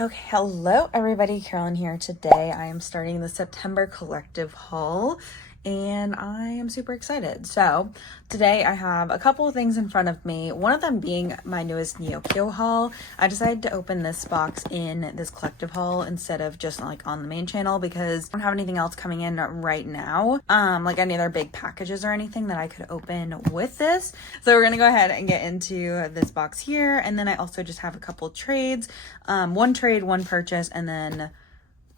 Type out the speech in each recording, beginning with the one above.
Okay, hello everybody, Carolyn here. Today I am starting the September collective haul and I am super excited. So today I have a couple of things in front of me, one of them being my newest Neokyo haul. I decided to open this box in this collective haul instead of just like on the main channel because I don't have anything else coming in right now, like any other big packages or anything that I could open with this. So we're gonna go ahead and get into this box here, and then I also just have a couple trades, one trade, one purchase, and then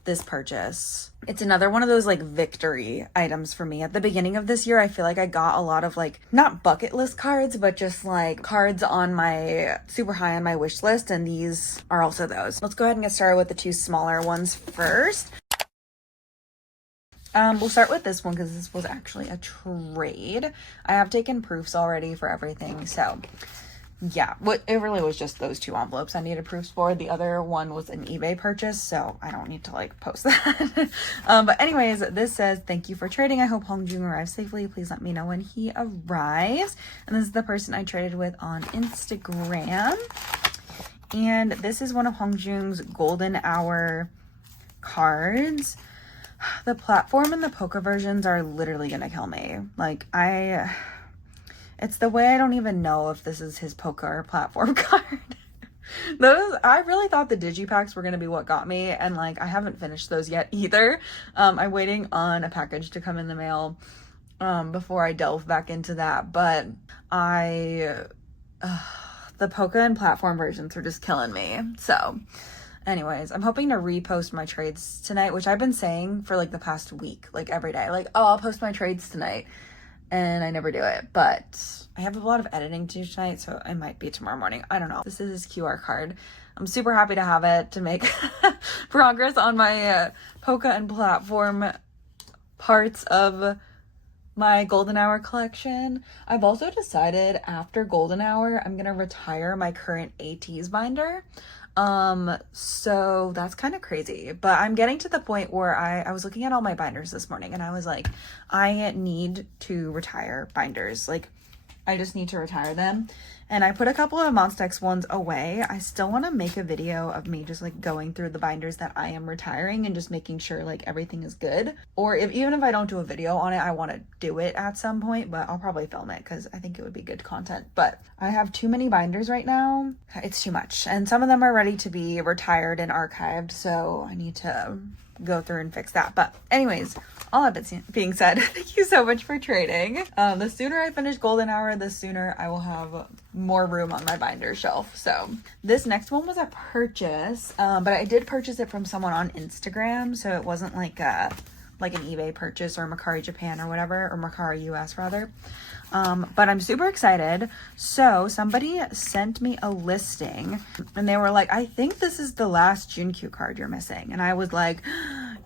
this purchase. It's another one of those like victory items for me. At the beginning of this year, I feel like I got a lot of like, not bucket list cards, but just like cards on my super high on my wish list, and these are also those. Let's go ahead and get started with the two smaller ones first. We'll start with this one because this was actually a trade. I have taken proofs already for everything, so yeah, it really was just those two envelopes I needed proofs for. The other one was an eBay purchase, so I don't need to like post that. But anyways, this says, "Thank you for trading. I hope Hongjung arrives safely. Please let me know when he arrives." And this is the person I traded with on Instagram. And this is one of Hongjung's golden hour cards. The platform and the poker versions are literally gonna kill me. Like, it's the way I don't even know if this is his poker platform card. I really thought the digipacks were going to be what got me, and like I haven't finished those yet either. I'm waiting on a package to come in the mail before I delve back into that, but the poker and platform versions are just killing me. So anyways, I'm hoping to repost my trades tonight, which I've been saying for like the past week, like every day, like, oh, I'll post my trades tonight. And I never do it, but I have a lot of editing to do tonight, so it might be tomorrow morning. I don't know. This is his QR card. I'm super happy to have it to make progress on my Poca and platform parts of my Golden Hour collection. I've also decided after Golden Hour, I'm gonna retire my current ATEEZ binder. So that's kind of crazy, but I'm getting to the point where I was looking at all my binders this morning and I was like, I need to retire binders. Like, I just need to retire them. And I put a couple of Monstex ones away. I still want to make a video of me just like going through the binders that I am retiring and just making sure like everything is good. Or even if I don't do a video on it, I want to do it at some point, but I'll probably film it because I think it would be good content. But I have too many binders right now. It's too much. And some of them are ready to be retired and archived, so I need to go through and fix that. But anyways, all that being said, thank you so much for trading. The sooner I finish Golden Hour, the sooner I will have more room on my binder shelf. So this next one was a purchase, but I did purchase it from someone on Instagram, so it wasn't like an eBay purchase or Mercari Japan or whatever, or Mercari US rather. But I'm super excited. So somebody sent me a listing and they were like, I think this is the last Junkyu card you're missing. And I was like,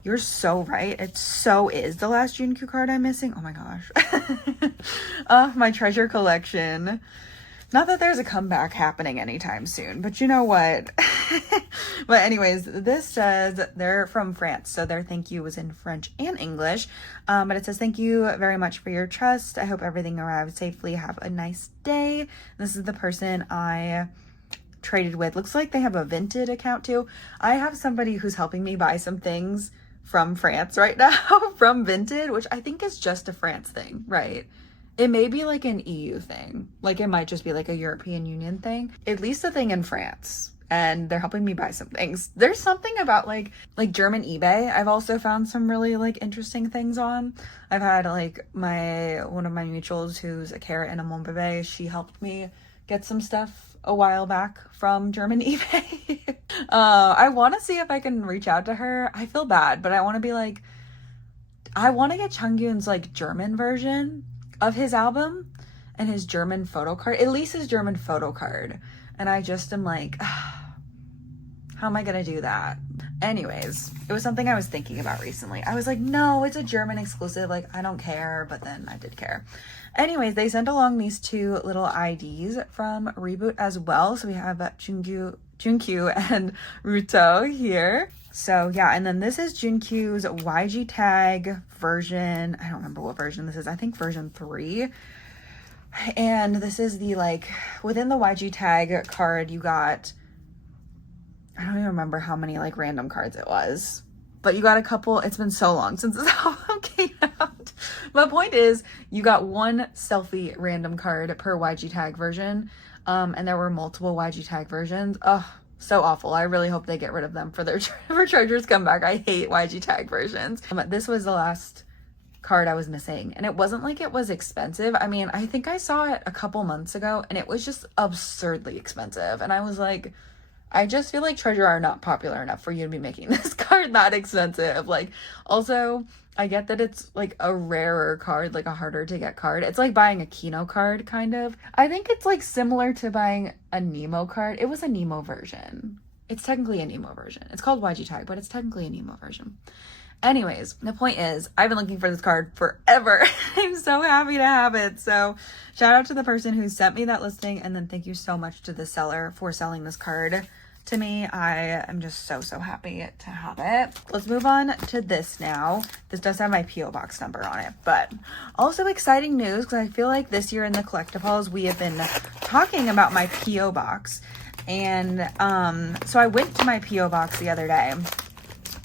you're so right. It so is the last Junkyu card I'm missing. Oh my gosh. My treasure collection. Not that there's a comeback happening anytime soon, but you know what? But anyways, this says they're from France, so their thank you was in French and English. But it says, "Thank you very much for your trust. I hope everything arrives safely. Have a nice day." This is the person I traded with. Looks like they have a Vinted account too. I have somebody who's helping me buy some things from France right now from Vinted, which I think is just a France thing, right? It may be like an EU thing. Like it might just be like a European Union thing. At least a thing in France. And they're helping me buy some things. There's something about like German eBay. I've also found some really like interesting things on. I've had like one of my mutuals who's a carrot and a mon bebe. She helped me get some stuff a while back from German eBay. I want to see if I can reach out to her. I feel bad, but I want to be like, I want to get Chungkyun's like German version of his album and his German photo card, at least his German photo card. And I just am like, how am I gonna do that? Anyways, it was something I was thinking about recently. I was like, no, it's a German exclusive. Like, I don't care, but then I did care. Anyways, they sent along these two little IDs from Reboot as well. So we have Junkyu and Ruto here. So yeah, and then this is Junkyu's YG tag version. I don't remember what version this is. I think version 3. And this is the like, within the YG tag card, you got I don't even remember how many like random cards it was. But you got a couple. It's been so long since this album came out. My point is, you got one selfie random card per YG tag version. And there were multiple YG tag versions. Ugh, so awful. I really hope they get rid of them for their for Treasure's comeback. I hate YG tag versions. This was the last card I was missing, and it wasn't like it was expensive. I mean, I think I saw it a couple months ago, and it was just absurdly expensive. And I was like, I just feel like Treasure are not popular enough for you to be making this card that expensive. Like, also, I get that it's like a rarer card, like a harder to get card. It's like buying a Kino card, kind of. I think it's like similar to buying a Nemo card. It was a Nemo version. It's technically a Nemo version. It's called YG Tag, but it's technically a Nemo version. Anyways, the point is, I've been looking for this card forever. I'm so happy to have it. So shout out to the person who sent me that listing, and then thank you so much to the seller for selling this card to me. I am just so happy to have it. Let's move on to this now. This does have my P.O. box number on it, but also exciting news, because I feel like this year in the collectibles, we have been talking about my P.O. box. And so I went to my P.O. box the other day,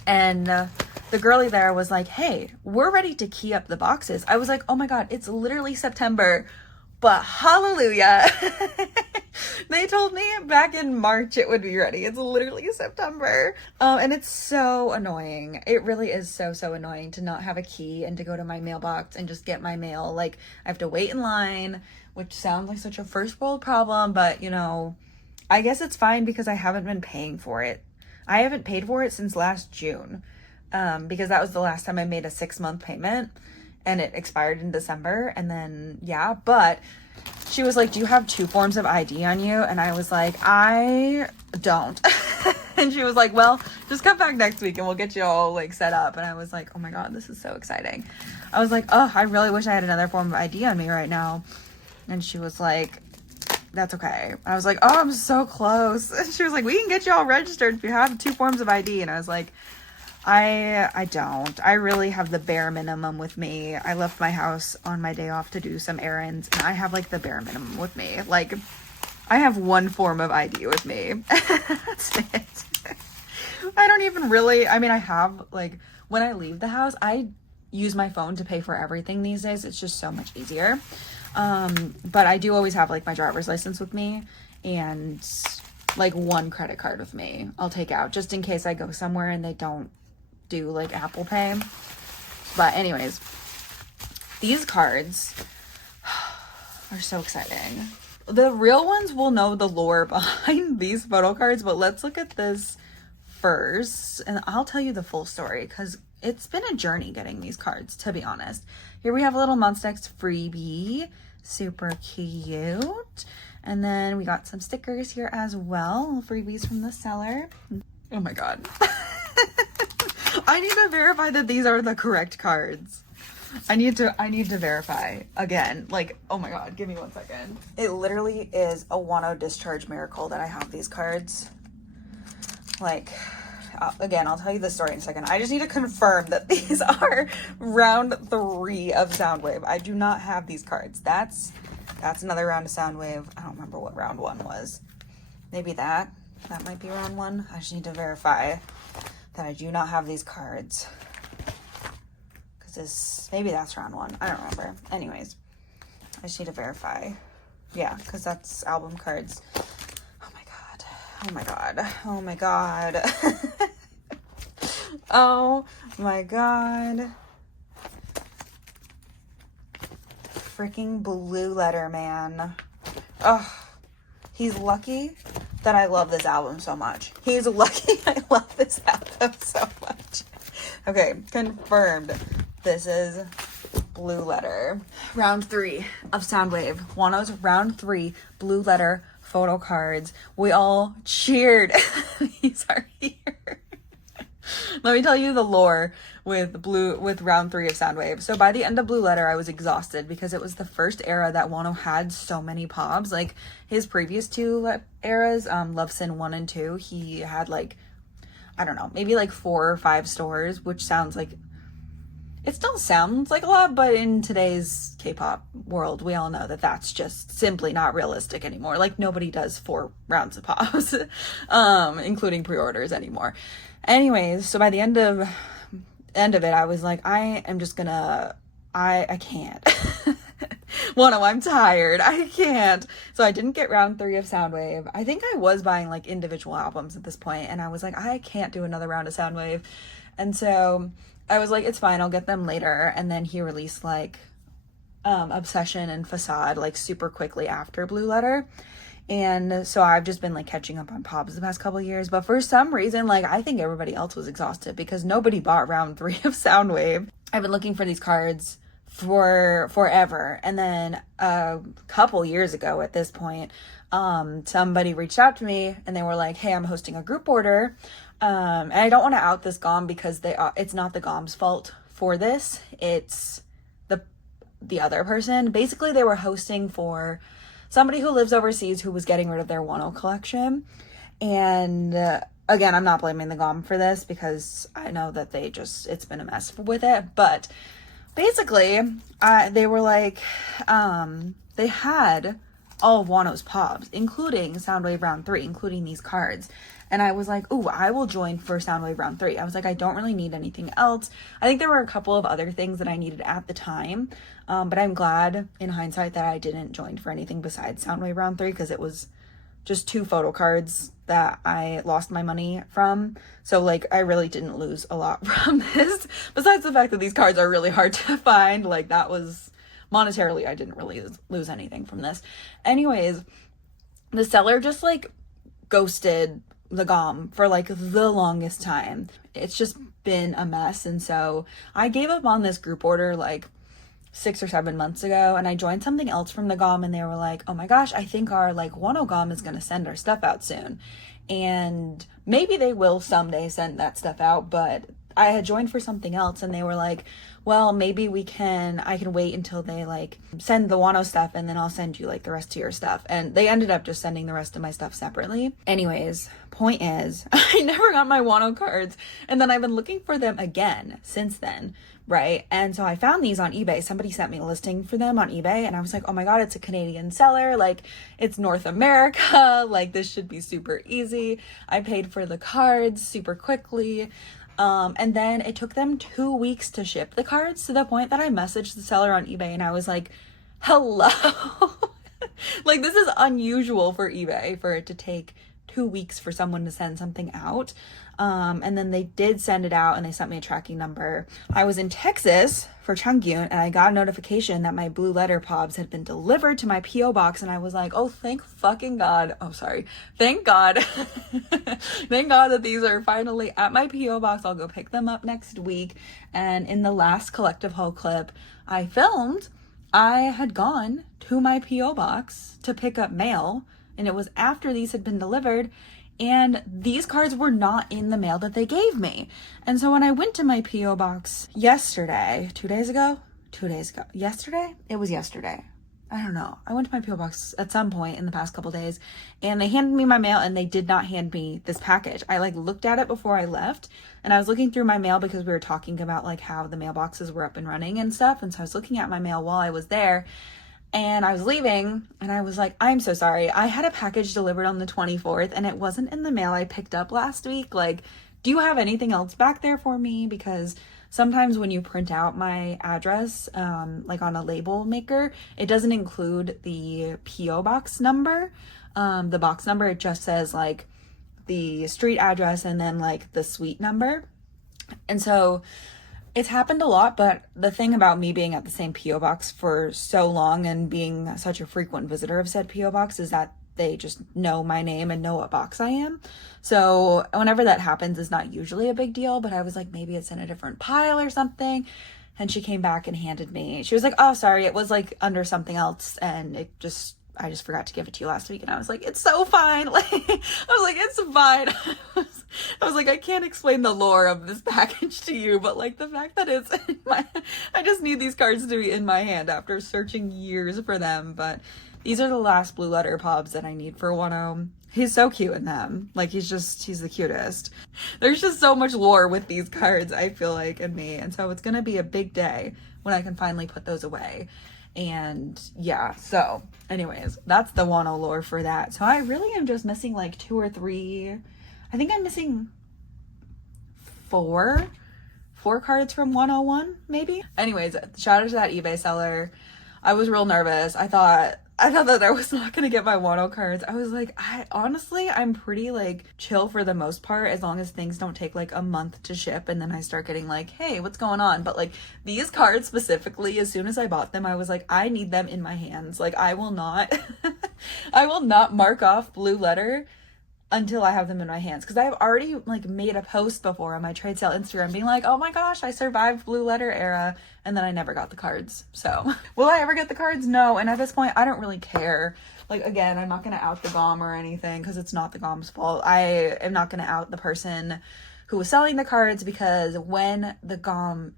and the girlie there was like, hey, we're ready to key up the boxes. I was like, oh my God, it's literally September, but hallelujah. They told me back in March it would be ready. It's literally September. And it's so annoying. It really is so annoying to not have a key and to go to my mailbox and just get my mail. Like, I have to wait in line, which sounds like such a first world problem, but you know, I guess it's fine because I haven't been paying for it. I haven't paid for it since last June. Because that was the last time I made a 6-month payment, and it expired in December. And then, yeah, but she was like, do you have 2 forms of ID on you? And I was like, I don't. And she was like, well, just come back next week and we'll get you all like set up. And I was like, oh my God, this is so exciting. I was like, oh, I really wish I had another form of ID on me right now. And she was like, that's okay. I was like, oh, I'm so close. And she was like, we can get you all registered if you have 2 forms of ID. And I was like, I don't. I really have the bare minimum with me. I left my house on my day off to do some errands, and I have like the bare minimum with me. Like, I have 1 form of ID with me. That's it. I don't even really, I mean, I have like, when I leave the house, I use my phone to pay for everything these days. It's just so much easier. But I do always have like my driver's license with me, and like 1 credit card with me I'll take out just in case I go somewhere and they don't do like Apple Pay. But anyways, these cards are so exciting. The real ones will know the lore behind these photo cards, but let's look at this first and I'll tell you the full story, because it's been a journey getting these cards, to be honest. Here we have a little Monstex freebie, super cute. And then we got some stickers here as well, freebies from the seller. Oh my God. I need to verify that these are the correct cards. I need to verify again. Like, oh my God, give me 1 second. It literally is a Wonho discharge miracle that I have these cards. Like, again, I'll tell you the story in a second. I just need to confirm that these are round 3 of Soundwave. I do not have these cards. That's another round of Soundwave. I don't remember what round 1 was. Maybe that might be round 1. I just need to verify that I do not have these cards, because maybe that's round 1. I don't remember. Anyways, I just need to verify. Yeah, because that's album cards. Oh my God. Oh my God. Oh my God. Oh my God. Freaking Blue Letter, man. Oh, he's lucky that I love this album so much. He's lucky I love this album so much. Okay, confirmed. This is Blue Letter. Round 3 of Soundwave. Wonho's round 3 Blue Letter photo cards. We all cheered. These are here. Let me tell you the lore with round 3 of Soundwave. So by the end of Blue Letter, I was exhausted because it was the first era that Wonho had so many POBs. Like his previous 2 eras, Love Sin 1 and 2, he had like, I don't know, maybe like 4 or 5 stores, which sounds like it still sounds like a lot, but in today's K-pop world, we all know that that's just simply not realistic anymore. Like, nobody does 4 rounds of pops, including pre-orders anymore. Anyways, so by the end of it, I was like, I am just gonna, I can't. Wonho, I'm tired. I can't. So I didn't get round 3 of Soundwave. I think I was buying like individual albums at this point, and I was like, I can't do another round of Soundwave. And so I was like, it's fine, I'll get them later. And then he released like Obsession and Facade like super quickly after Blue Letter. And so I've just been like catching up on POBs the past couple years. But for some reason, like, I think everybody else was exhausted because nobody bought round 3 of Soundwave. I've been looking for these cards for forever. And then a couple years ago at this point, somebody reached out to me and they were like, hey, I'm hosting a group order. And I don't want to out this GOM because it's not the GOM's fault for this. It's the other person. Basically, they were hosting for somebody who lives overseas who was getting rid of their Wonho collection. And again, I'm not blaming the GOM for this because I know that it's been a mess with it. But basically, they were like, they had all of Wonho's POBs, including Soundwave Round 3, including these cards. And I was like, ooh, I will join for Soundwave Round 3. I was like, I don't really need anything else. I think there were a couple of other things that I needed at the time. But I'm glad in hindsight that I didn't join for anything besides Soundwave Round 3 because it was just 2 photo cards that I lost my money from. So like, I really didn't lose a lot from this. Besides the fact that these cards are really hard to find. Like, that was monetarily, I didn't really lose anything from this. Anyways, the seller just like ghosted the GOM for like the longest time. It's just been a mess. And so I gave up on this group order like 6 or 7 months ago, and I joined something else from the GOM, and they were like, oh my gosh, I think our like Wonho GOM is going to send our stuff out soon. And maybe they will someday send that stuff out, but I had joined for something else, and they were like, well, maybe I can wait until they like send the Wonho stuff, and then I'll send you like the rest of your stuff. And they ended up just sending the rest of my stuff separately. Anyways, point is, I never got my Wonho cards, and then I've been looking for them again since then, right? And so I found these on eBay. Somebody sent me a listing for them on eBay, and I was like, oh my god, it's a Canadian seller, like it's North America, like this should be super easy. I paid for the cards super quickly. And then it took them 2 weeks to ship the cards, to the point that I messaged the seller on eBay and I was like, hello. Like, this is unusual for eBay, for it to take 2 weeks for someone to send something out. And then they did send it out, and they sent me a tracking number. I was in Texas for Chungkyun, and I got a notification that my Blue Letter POBs had been delivered to my P.O. box, and I was like, oh, thank fucking God. Oh, sorry. Thank God. Thank God that these are finally at my P.O. box. I'll go pick them up next week. And in the last collective haul clip I filmed, I had gone to my P.O. box to pick up mail, and it was after these had been delivered, and these cards were not in the mail that they gave me. And so when I went to my P.O. box yesterday, 2 days ago, yesterday? It was yesterday. I don't know. I went to my P.O. box at some point in the past couple days, and they handed me my mail, and they did not hand me this package. I like looked at it before I left, and I was looking through my mail because we were talking about like how the mailboxes were up and running and stuff. And so I was looking at my mail while I was there, and I was leaving, and I was like, I'm so sorry. I had a package delivered on the 24th, and it wasn't in the mail I picked up last week. Like, do you have anything else back there for me? Because sometimes when you print out my address, like on a label maker, it doesn't include the P.O. box number. The box number, it just says like the street address and then like the suite number. And so it's happened a lot, but the thing about me being at the same P.O. box for so long and being such a frequent visitor of said P.O. box is that they just know my name and know what box I am. So whenever that happens, it's not usually a big deal, but I was like, maybe it's in a different pile or something. And she came back and handed me, she was like, oh, sorry, it was like under something else, and I just forgot to give it to you last week. And I was like, it's so fine. Like, I was like, it's fine. I was like, I can't explain the lore of this package to you, but like the fact that it's in I just need these cards to be in my hand after searching years for them. But these are the last Blue Letter POBs that I need for Wonho. He's so cute in them. Like, he's the cutest. There's just so much lore with these cards, I feel like, in me. And so it's gonna be a big day when I can finally put those away. And yeah, so anyways, that's the Wonho lore for that. So I really am just missing like 2 or 3. I think I'm missing 4 cards from 101, maybe. Anyways, shout out to that eBay seller. I was real nervous. I thought that I was not gonna get my Wonho cards. I was like, I'm pretty like chill for the most part, as long as things don't take like a month to ship and then I start getting like, hey, what's going on? But like these cards specifically, as soon as I bought them, I was like, I need them in my hands. Like I will not I will not mark off blue letter until I have them in my hands, because I've already like made a post before on my trade sale Instagram being like, oh my gosh, I survived blue letter era, and then I never got the cards. So will I ever get the cards? No. And at this point I don't really care. Like, again, I'm not gonna out the GOM or anything because it's not the GOM's fault. I am not gonna out the person who was selling the cards, because when the GOM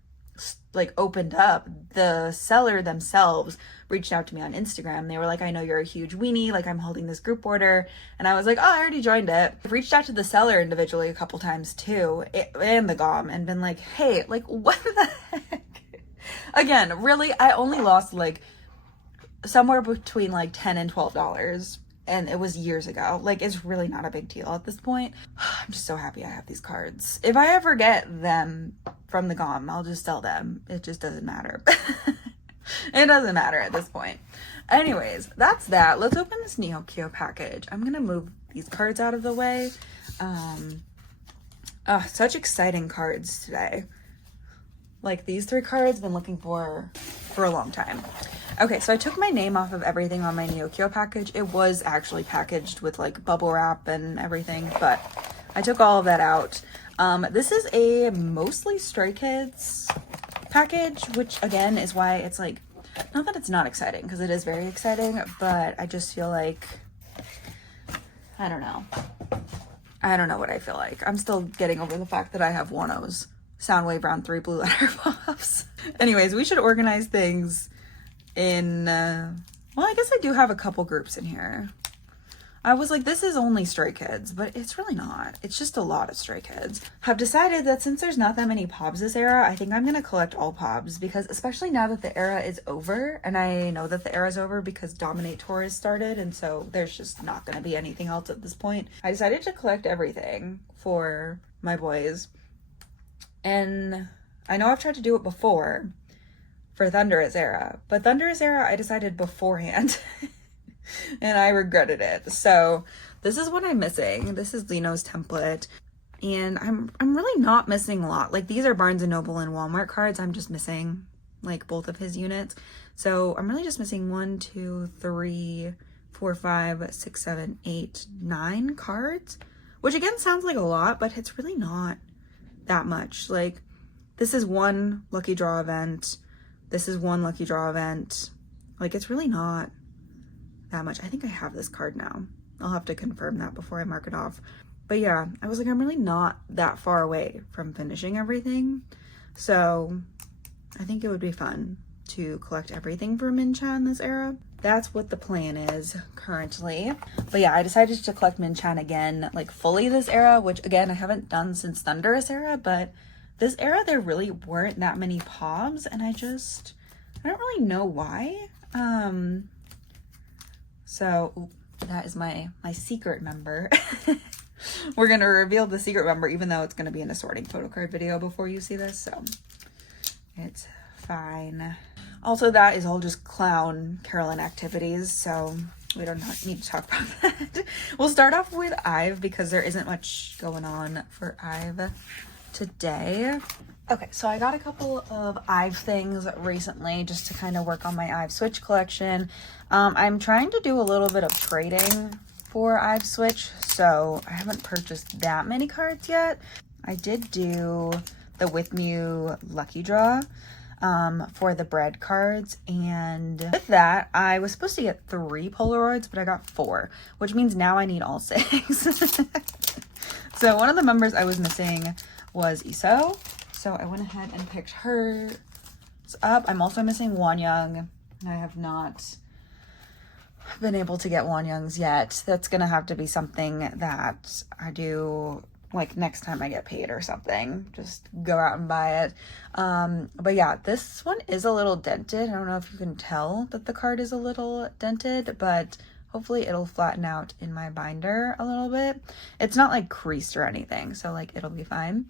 like opened up, the seller themselves reached out to me on Instagram. They were like, I know you're a huge weenie, like I'm holding this group order. And I was like, oh, I already joined it. I've reached out to the seller individually a couple times too, and the GOM, and been like, hey, like what the heck? Again, really, I only lost like somewhere between like $10 and $12, and it was years ago. Like, it's really not a big deal at this point. I'm just so happy I have these cards. If I ever get them from the GOM, I'll just sell them. It just doesn't matter. It doesn't matter at this point. Anyways, that's that. Let's open this Neokyo package. I'm gonna move these cards out of the way. Such exciting cards today. Like, these 3 cards I've been looking for a long time. Okay, so I took my name off of everything on my Neokyo package. It was actually packaged with like bubble wrap and everything, but I took all of that out. This is a mostly Stray Kids package, which again is why it's like, not that it's not exciting, because it is very exciting, but I just feel like, I don't know what I feel like. I'm still getting over the fact that I have Wonho's Soundwave Round 3 blue letter pops. Anyways, we should organize things in, well, I guess I do have a couple groups in here. I was like, this is only Stray Kids, but it's really not. It's just a lot of Stray Kids. Have decided that since there's not that many POBs this era, I think I'm gonna collect all POBs, because especially now that the era is over, and I know that the era is over because Dominate Tour has started, and so there's just not gonna be anything else at this point. I decided to collect everything for my boys, and I know I've tried to do it before for Thunderous era, but Thunderous era I decided beforehand. And I regretted it. So this is what I'm missing. This is Lino's template, and I'm really not missing a lot. Like, these are Barnes & Noble and Walmart cards. I'm just missing like both of his units. So I'm really just missing 1, 2, 3, 4, 5, 6, 7, 8, 9 cards, which again sounds like a lot, but it's really not that much. Like, this is 1 lucky draw event. This is 1 lucky draw event. Like, it's really not that much. I think I have this card now. I'll have to confirm that before I mark it off. But yeah, I was like, I'm really not that far away from finishing everything. So I think it would be fun to collect everything for Min-chan this era. That's what the plan is currently. But yeah, I decided to collect Min-chan again, like fully this era, which again, I haven't done since Thunderous era, but this era, there really weren't that many POBs, and I don't really know why. So that is my secret member. We're gonna reveal the secret member, even though it's gonna be in a sorting photocard video before you see this, so it's fine. Also, that is all just clown Carolyn activities, so we don't need to talk about that. We'll start off with IVE, because there isn't much going on for IVE today. Okay, so I got a couple of IVE things recently just to kind of work on my IVE Switch collection. I'm trying to do a little bit of trading for IVE Switch, so I haven't purchased that many cards yet. I did do the With Mew Lucky Draw for the bread cards, and with that, I was supposed to get 3 Polaroids, but I got 4, which means now I need all 6. So one of the members I was missing was Iso. So I went ahead and picked her up. I'm also missing Wonyoung. I have not been able to get Wonyoungs yet. That's gonna have to be something that I do like next time I get paid or something. Just go out and buy it. But yeah, this one is a little dented. I don't know if you can tell that the card is a little dented, but hopefully it'll flatten out in my binder a little bit. It's not like creased or anything, so like it'll be fine.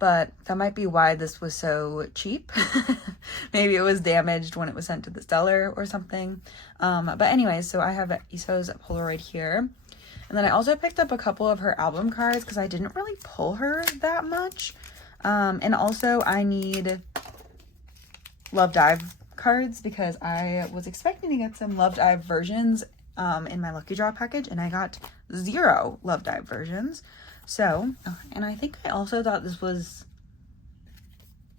But that might be why this was so cheap. Maybe it was damaged when it was sent to the seller or something. But anyways, so I have Iso's Polaroid here. And then I also picked up a couple of her album cards because I didn't really pull her that much. And also I need Love Dive cards because I was expecting to get some Love Dive versions in my Lucky Draw package, and I got 0 Love Dive versions. So, and I think I also thought this was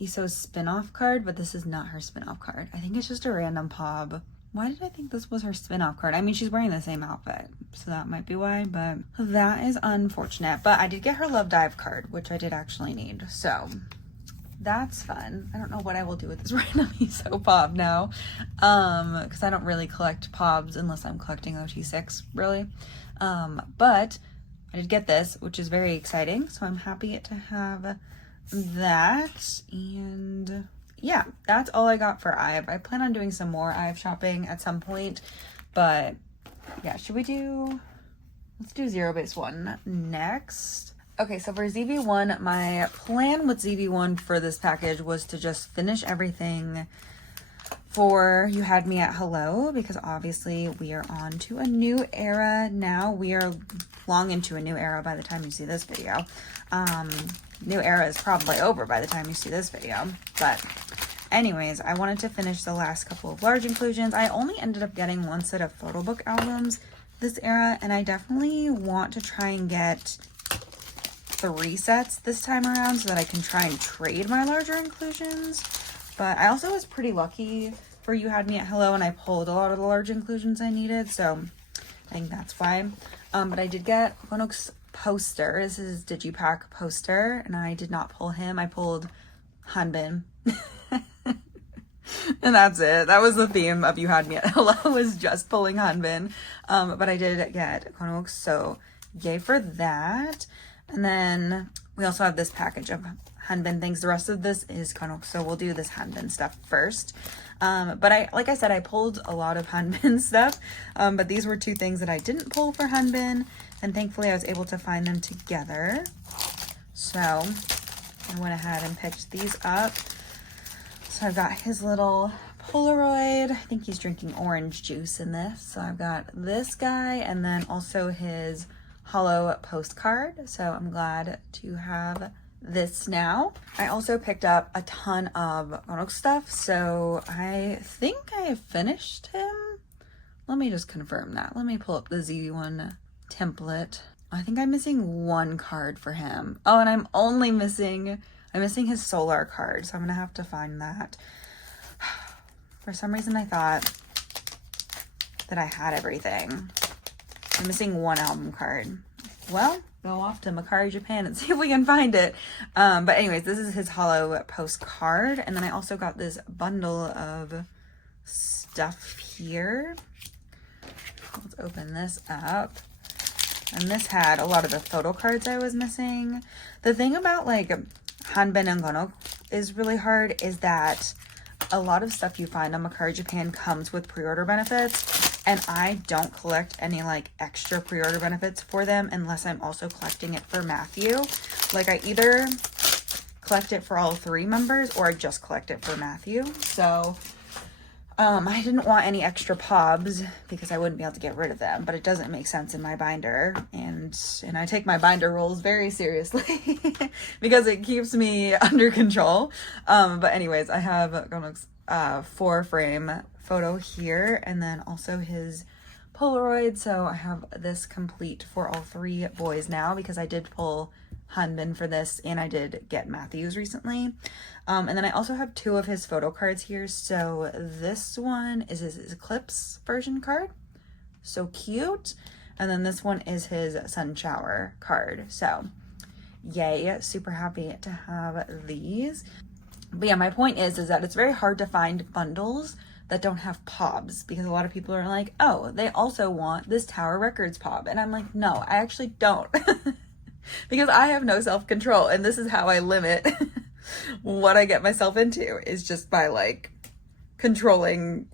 Iso's spin-off card, but this is not her spin-off card. I think it's just a random POB. Why did I think this was her spin-off card? I mean, she's wearing the same outfit, so that might be why, but that is unfortunate. But I did get her Love Dive card, which I did actually need, so that's fun. I don't know what I will do with this random Iso POB now, because I don't really collect POBs unless I'm collecting OT6, really. But I did get this, which is very exciting, so I'm happy to have that. And yeah, that's all I got for IVE. I plan on doing some more IVE shopping at some point, but yeah, let's do Zerobaseone next. Okay, so for ZB1, my plan with ZB1 for this package was to just finish everything for You Had Me at Hello, because obviously we are on to a new era now. We are long into a new era by the time you see this video. New era is probably over by the time you see this video, but anyways, I wanted to finish the last couple of large inclusions. I only ended up getting one set of photo book albums this era, and I definitely want to try and get 3 sets this time around so that I can try and trade my larger inclusions. But I also was pretty lucky for You Had Me at Hello, and I pulled a lot of the large inclusions I needed, so I think that's why. But I did get Wonho's poster. This is Digipack poster, and I did not pull him. I pulled Hanbin. And that's it. That was the theme of You Had Me at Hello, was just pulling Hanbin. But I did get Wonho, so yay for that. And then we also have this package of Hanbin things. The rest of this is Wonho, so we'll do this Hanbin stuff first. But like I said, I pulled a lot of Hanbin stuff, but these were 2 things that I didn't pull for Hanbin, and thankfully I was able to find them together. So I went ahead and picked these up. So I've got his little Polaroid. I think he's drinking orange juice in this. So I've got this guy, and then also his hollow postcard. So I'm glad to have this now. I also picked up a ton of Wonho stuff, so I think I have finished him. Let me just confirm that. Let me pull up the ZB1 template. I think I'm missing 1 card for him. Oh, and I'm missing his solar card, so I'm gonna have to find that. For some reason I thought that I had everything. I'm missing 1 album card. Well, go off to Makari Japan and see if we can find it. But anyways, this is his hollow postcard. And then I also got this bundle of stuff here. Let's open this up. And this had a lot of the photo cards I was missing. The thing about like Hanbin and Wonho is really hard is that a lot of stuff you find on Makari Japan comes with pre-order benefits, and I don't collect any like extra pre-order benefits for them unless I'm also collecting it for Matthew. Like I either collect it for all 3 members or I just collect it for Matthew. So I didn't want any extra POBs because I wouldn't be able to get rid of them, but it doesn't make sense in my binder, and I take my binder rules very seriously because it keeps me under control. But anyways, I have Wonho's 4-frame photo here, and then also his Polaroid. So I have this complete for all 3 boys now because I did pull Hanbin for this, and I did get Matthews recently. And then I also have 2 of his photo cards here. So this one is his Eclipse version card. So cute. And then this one is his Sun Shower card. So yay, super happy to have these. But yeah, my point is that it's very hard to find bundles that don't have POBs, because a lot of people are like, oh, they also want this Tower Records POB. And I'm like, no, I actually don't. Because I have no self-control, and this is how I limit what I get myself into, is just by like controlling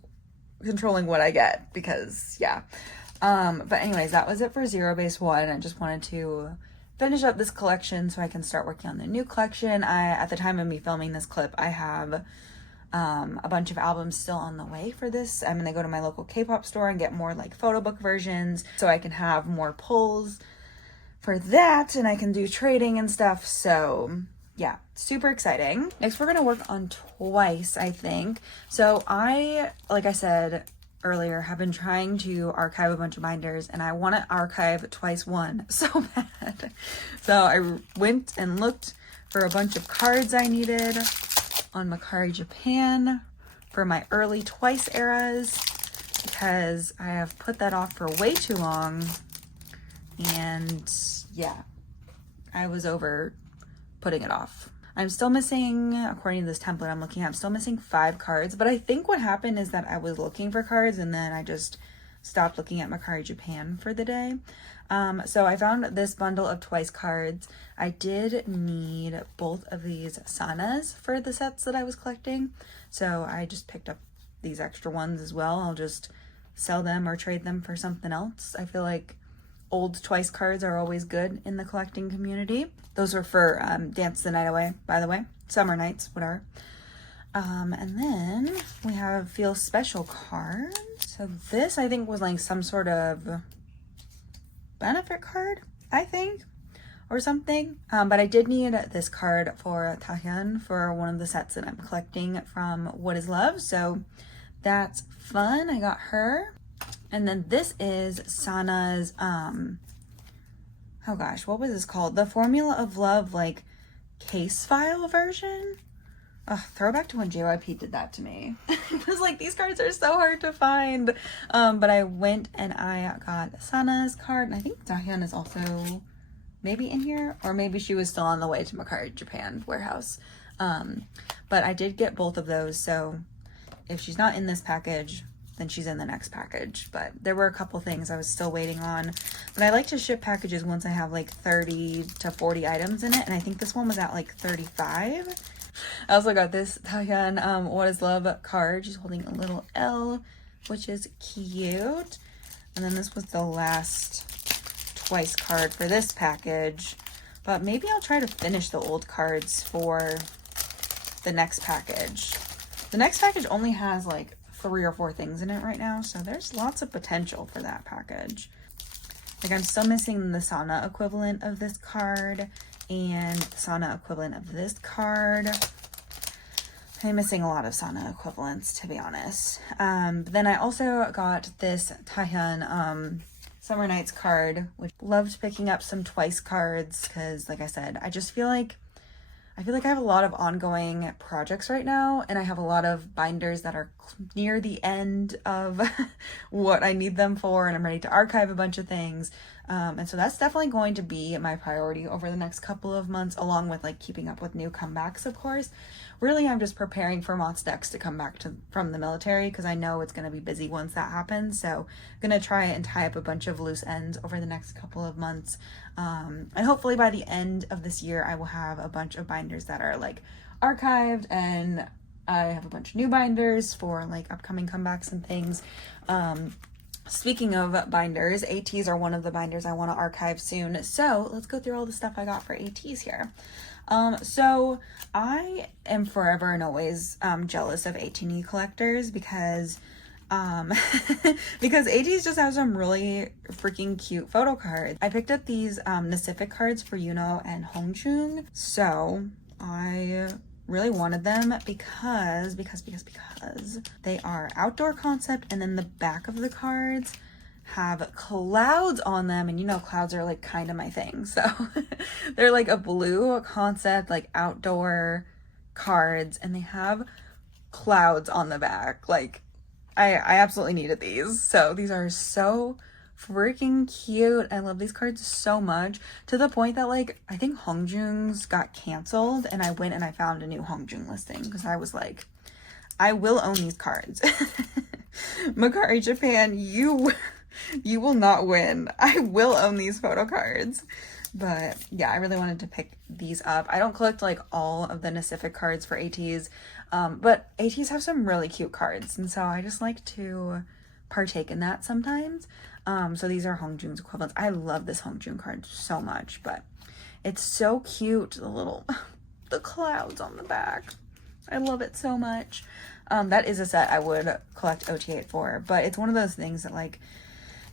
what I get, because yeah. But anyways, that was it for Zerobaseone. I just wanted to finish up this collection so I can start working on the new collection. At the time of me filming this clip, I have a bunch of albums still on the way for this. I'm gonna go to my local K-pop store and get more like photo book versions so I can have more pulls for that, and I can do trading and stuff. So yeah, super exciting. Next, we're gonna work on Twice, I think. So like I said earlier, have been trying to archive a bunch of binders, and I want to archive Twice 1 so bad. So I went and looked for a bunch of cards I needed on Mercari Japan for my early Twice eras, because I have put that off for way too long. And yeah, I was over putting it off. I'm still missing, according to this template I'm looking at, I'm still missing 5 cards. But I think what happened is that I was looking for cards and then I just stopped looking at Mercari Japan for the day. So I found this bundle of Twice cards. I did need both of these Sanas for the sets that I was collecting. So I just picked up these extra ones as well. I'll just sell them or trade them for something else. I feel like old Twice cards are always good in the collecting community. Those were for Dance the Night Away, by the way. Summer nights, whatever. And then we have Feel Special cards. So this, I think, was like some sort of benefit card, I think, or something. But I did need this card for Taehyun for one of the sets that I'm collecting from What Is Love. So that's fun. I got her. And then this is Sana's, oh gosh, what was this called? The Formula of Love, like, case file version? Throwback to when JYP did that to me. It was like, these cards are so hard to find. But I went and I got Sana's card, and I think Taehyun is also maybe in here, or maybe she was still on the way to Mercari Japan warehouse. But I did get both of those, so if she's not in this package, then she's in the next package. But there were a couple things I was still waiting on. But I like to ship packages once I have like 30 to 40 items in it, and I think this one was at like 35. I also got this Taehyun What Is Love card. She's holding a little L, which is cute. And then this was the last Twice card for this package. But maybe I'll try to finish the old cards for the next package. The next package only has like 3 or 4 things in it right now, so there's lots of potential for that package. Like, I'm still missing the Sana equivalent of this card and the Sana equivalent of this card. I'm missing a lot of Sana equivalents, to be honest. But then I also got this Taehyun Summer Nights card, which loved picking up some Twice cards because, like I said, I feel like I have a lot of ongoing projects right now, and I have a lot of binders that are near the end of what I need them for, and I'm ready to archive a bunch of things. And so that's definitely going to be my priority over the next couple of months, along with like keeping up with new comebacks, of course. Really, I'm just preparing for Monstex to come back from the military, because I know it's going to be busy once that happens. So I'm going to try and tie up a bunch of loose ends over the next couple of months. And hopefully by the end of this year, I will have a bunch of binders that are like archived, and I have a bunch of new binders for like upcoming comebacks and things. Speaking of binders, ATEEZ are one of the binders I want to archive soon. So let's go through all the stuff I got for ATEEZ here. So I am forever and always jealous of ATEEZ collectors because because ATEEZ just has some really freaking cute photo cards. I picked up these Pacific cards for Wonho and Hongjoong. So I really wanted them because they are outdoor concept, and then the back of the cards have clouds on them, and you know clouds are like kind of my thing. So they're like a blue concept, like outdoor cards, and they have clouds on the back. Like I absolutely needed these. So these are so freaking cute. I love these cards so much, to the point that like I think Hongjoong's got canceled, and I went and I found a new Hongjoong listing because I was like, I will own these cards. Makari Japan, you will not win. I will own these photo cards. But yeah, I really wanted to pick these up. I don't collect like all of the Pacific cards for ATEEZ, but ATEEZ have some really cute cards, and so I just like to partake in that sometimes. So these are Hongjoong's equivalents. I love this Hongjoong card so much, but it's so cute. The clouds on the back. I love it so much. That is a set I would collect OT8 for, but it's one of those things that like,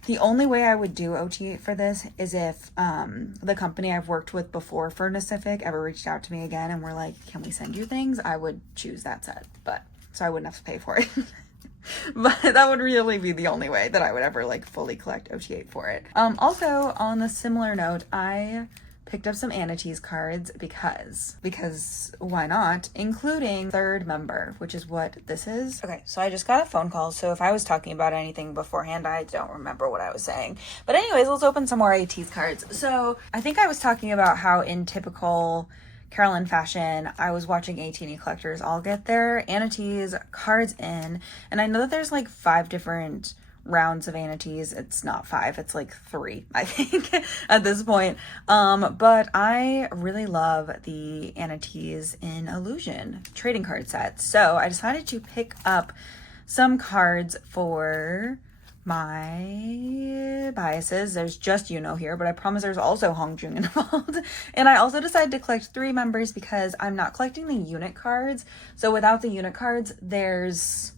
the only way I would do OT8 for this is if the company I've worked with before for Pacific ever reached out to me again and were like, can we send you things? I would choose that set, but so I wouldn't have to pay for it. But that would really be the only way that I would ever like fully collect OT8 for it. Also on a similar note, I picked up some ATEEZ cards because why not, including third member, which is what this is. Okay, so I just got a phone call, so if I was talking about anything beforehand, I don't remember what I was saying. But anyways, let's open some more ATEEZ cards. So I think I was talking about how in typical Carolyn fashion, I was watching AT&E collectors all get their ATEEZ cards in, and I know that there's like 5 different rounds of ATEEZ. It's not 5, it's like 3, I think, at this point. But I really love the ATEEZ in Illusion trading card sets. So I decided to pick up some cards for my biases. There's just here, but I promise there's also Hongjoong involved. And I also decided to collect 3 members because I'm not collecting the unit cards. So without the unit cards, there's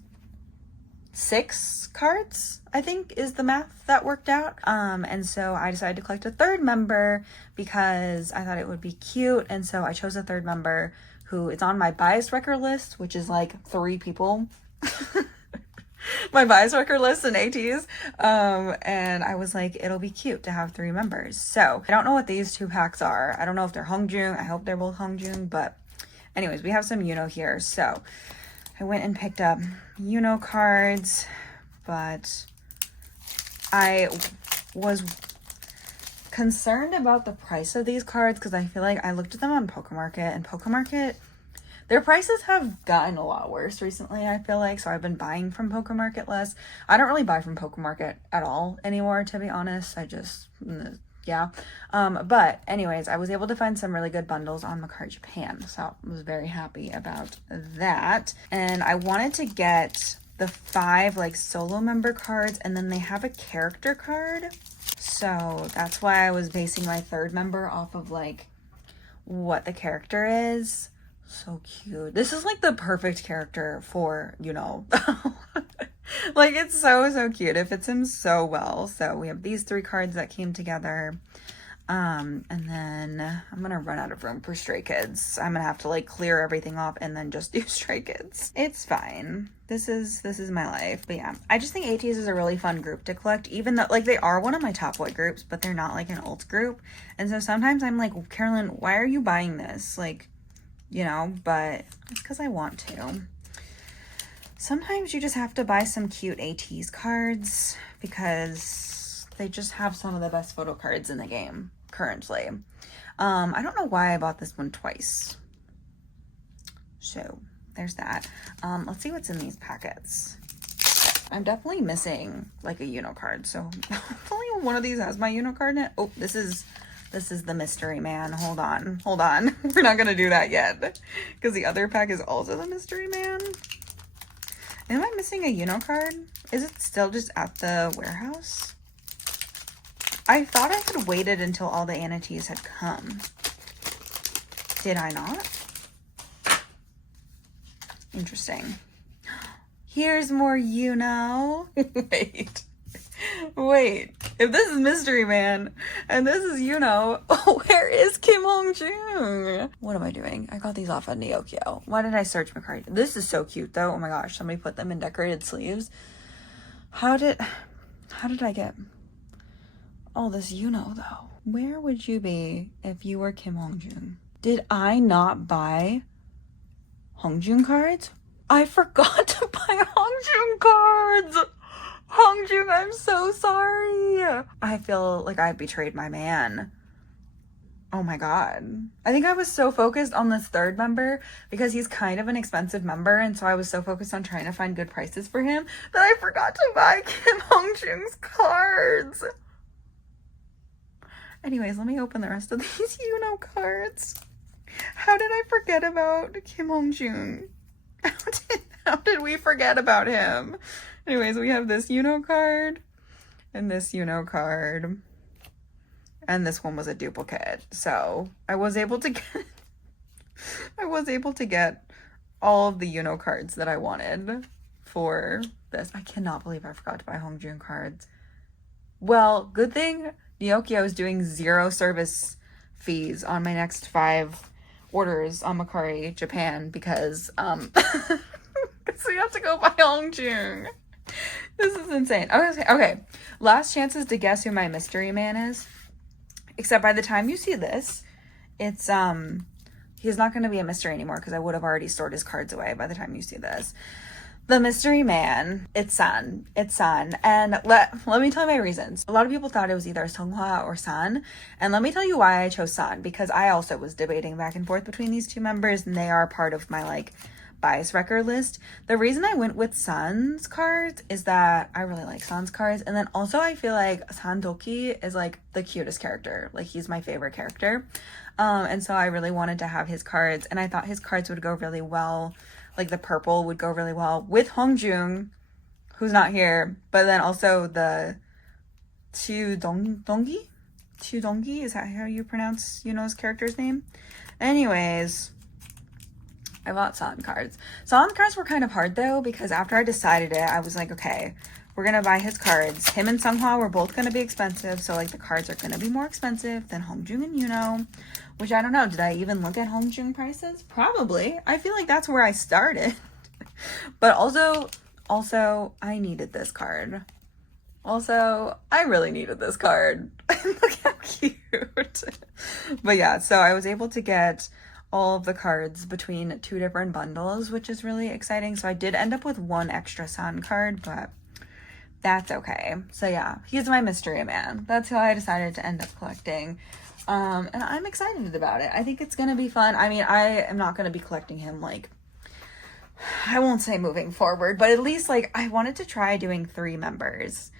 6 cards, I think is the math that worked out. And so I decided to collect a third member because I thought it would be cute. And so I chose a third member who is on my bias record list, which is like 3 people. My bias record list in ATEEZ. And I was like, it'll be cute to have 3 members. So I don't know what these 2 packs are. I don't know if they're Hongjoong. I hope they're both Hongjoong, but anyways, we have some here. So I went and picked up cards, but I was concerned about the price of these cards because I feel like I looked at them on PokeMarket, and PokeMarket, their prices have gotten a lot worse recently, I feel like, so I've been buying from PokeMarket less. I don't really buy from PokeMarket at all anymore, to be honest. I just, yeah. But anyways, I was able to find some really good bundles on Makari Japan, so I was very happy about that. And I wanted to get the 5 like solo member cards, and then they have a character card. So that's why I was basing my third member off of like what the character is. So cute. This is like the perfect character for, like it's so cute. It fits him so well. So we have these 3 cards that came together. And then I'm gonna run out of room for Stray Kids. I'm gonna have to like clear everything off and then just do Stray Kids. It's fine. This is my life. But yeah, I just think ATEEZ is a really fun group to collect, even though like they are one of my top boy groups, but they're not like an alt group. And so sometimes I'm like, Carolyn, why are you buying this? Like, but it's because I want to. Sometimes you just have to buy some cute ATEEZ cards because they just have some of the best photo cards in the game currently. I don't know why I bought this one twice. So there's that. Let's see what's in these packets. I'm definitely missing like a card. So hopefully one of these has my card in it. Oh, this is the mystery man. Hold on. We're not gonna do that yet because the other pack is also the mystery man. Am I missing a card? Is it still just at the warehouse? I thought I had waited until all the ATEEZ had come. Did I not? Interesting. Here's more Wait. If this is Mystery Man and this is where is Kim Hongjoong? What am I doing? I got these off of Neokyo. Why did I search Makari? This is so cute though. Oh my gosh, somebody put them in decorated sleeves. How did I get all this though? Where would you be if you were Kim Hongjoong? Did I not buy Hongjoong cards? I forgot to buy Hongjoong cards! Hongjoong, I'm so sorry. I feel like I betrayed my man. Oh my god. I think I was so focused on this third member because he's kind of an expensive member, and so I was so focused on trying to find good prices for him that I forgot to buy Kim Hongjoong's cards. Anyways, let me open the rest of these cards. How did I forget about Kim Hongjoong? How did we forget about him? Anyways, we have this card and this card. And this one was a duplicate. So I was able to get all of the cards that I wanted for this. I cannot believe I forgot to buy Hongjoong cards. Well, good thing Neokyo is doing 0 service fees on my next 5 orders on Mercari Japan because so you have to go buy Hongjoong. This is insane. Okay. Last chances to guess who my mystery man is. Except by the time you see this, it's he's not going to be a mystery anymore because I would have already stored his cards away by the time you see this. The mystery man, it's San. And let me tell you my reasons. A lot of people thought it was either Seonghwa or San. And let me tell you why I chose San, because I also was debating back and forth between these two members, and they are part of my bias record list. The reason I went with San's cards is that I really like San's cards, and then also I feel like San Doki is the cutest character. He's my favorite character. And so I really wanted to have his cards, and I thought his cards would go really well. The purple would go really well with Hongjoong, who's not here, but then also the Tudonggi? Is that how you pronounce his character's name? Anyways, I bought San cards. San cards were kind of hard though, because after I decided it, I was like, okay, we're gonna buy his cards. Him and Seonghwa were both gonna be expensive, so the cards are gonna be more expensive than Hongjoong and Yuno, which I don't know. Did I even look at Hongjoong prices? Probably. I feel like that's where I started. But also I needed this card. Also, I really needed this card. Look how cute. But yeah, so I was able to get all of the cards between 2 different bundles, which is really exciting. So I did end up with 1 extra San card, but that's okay. So yeah, he's my mystery man. That's who I decided to end up collecting. And I'm excited about it. I think it's gonna be fun. I mean, I am not gonna be collecting him I won't say moving forward, but at least I wanted to try doing 3 members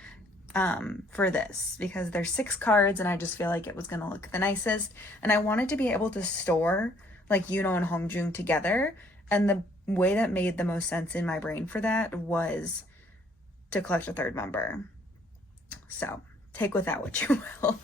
for this, because there's 6 cards and I just feel like it was gonna look the nicest, and I wanted to be able to store Yuno and Hongjoong together, and the way that made the most sense in my brain for that was to collect a 3rd member. So take with that what you will.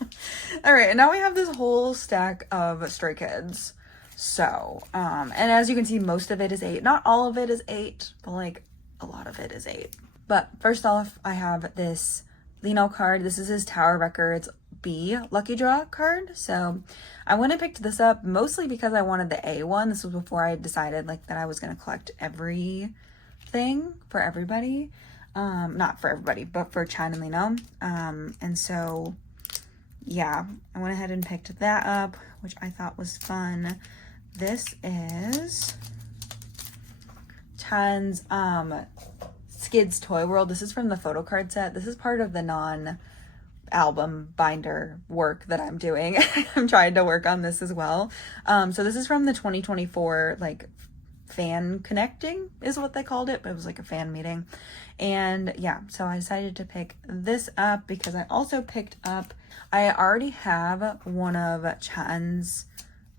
All right, and now we have this whole stack of Stray Kids. So and as you can see, most of it is 8. Not all of it is 8, but a lot of it is 8. But first off, I have this Lino card. This is his Tower Records B Lucky Draw card. So I went and picked this up mostly because I wanted the A one. This was before I decided that I was going to collect everything for everybody. Not for everybody, but for Chan and Lino. And so yeah, I went ahead and picked that up, which I thought was fun. This is Chan's Skids Toy World. This is from the photocard set. This is part of the non-album binder work that I'm doing. I'm trying to work on this as well. So this is from the 2024 fan connecting is what they called it, but it was a fan meeting. And yeah, so I decided to pick this up because I also picked up, I already have one of Chan's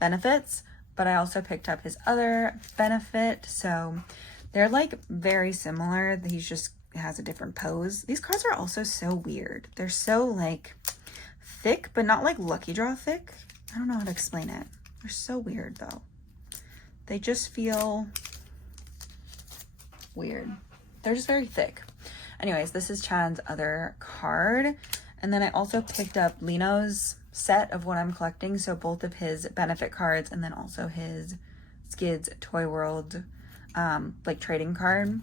benefits, but I also picked up his other benefit. So they're very similar. He's just has a different pose. These cards are also so weird. They're so thick, but not Lucky Draw thick. I don't know how to explain it. They're so weird though. They just feel weird. They're just very thick. Anyways, this is Chan's other card. And then I also picked up Lino's set of what I'm collecting. So both of his benefit cards and then also his Skids Toy World trading card.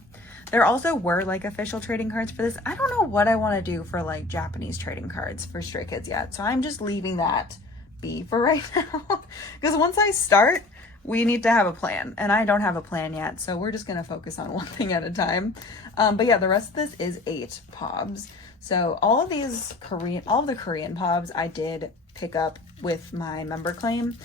There also were official trading cards for this. I don't know what I want to do for Japanese trading cards for Stray Kids yet. So I'm just leaving that be for right now. Because once I start, we need to have a plan, and I don't have a plan yet, so we're just gonna focus on one thing at a time. But yeah, the rest of this is 8 POBs. So all of the Korean POBs I did pick up with my member claim.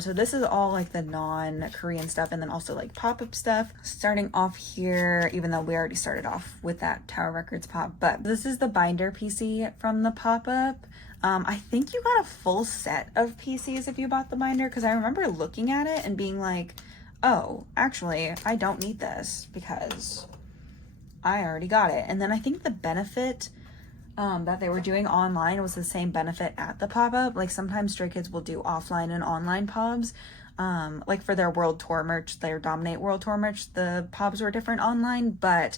So this is all like the non-Korean stuff, and then also like pop-up stuff. Starting off here, even though we already started off with that Tower Records pop, but this is the binder PC from the pop-up. I think you got a full set of PCs if you bought the binder, because I remember looking at it and being like, oh, actually, I don't need this because I already got it. And then I think the benefit that they were doing online was the same benefit at the pop-up. Like sometimes Stray Kids will do offline and online POBs. Like for their world tour merch, their Dominate world tour merch, the POBs were different online, but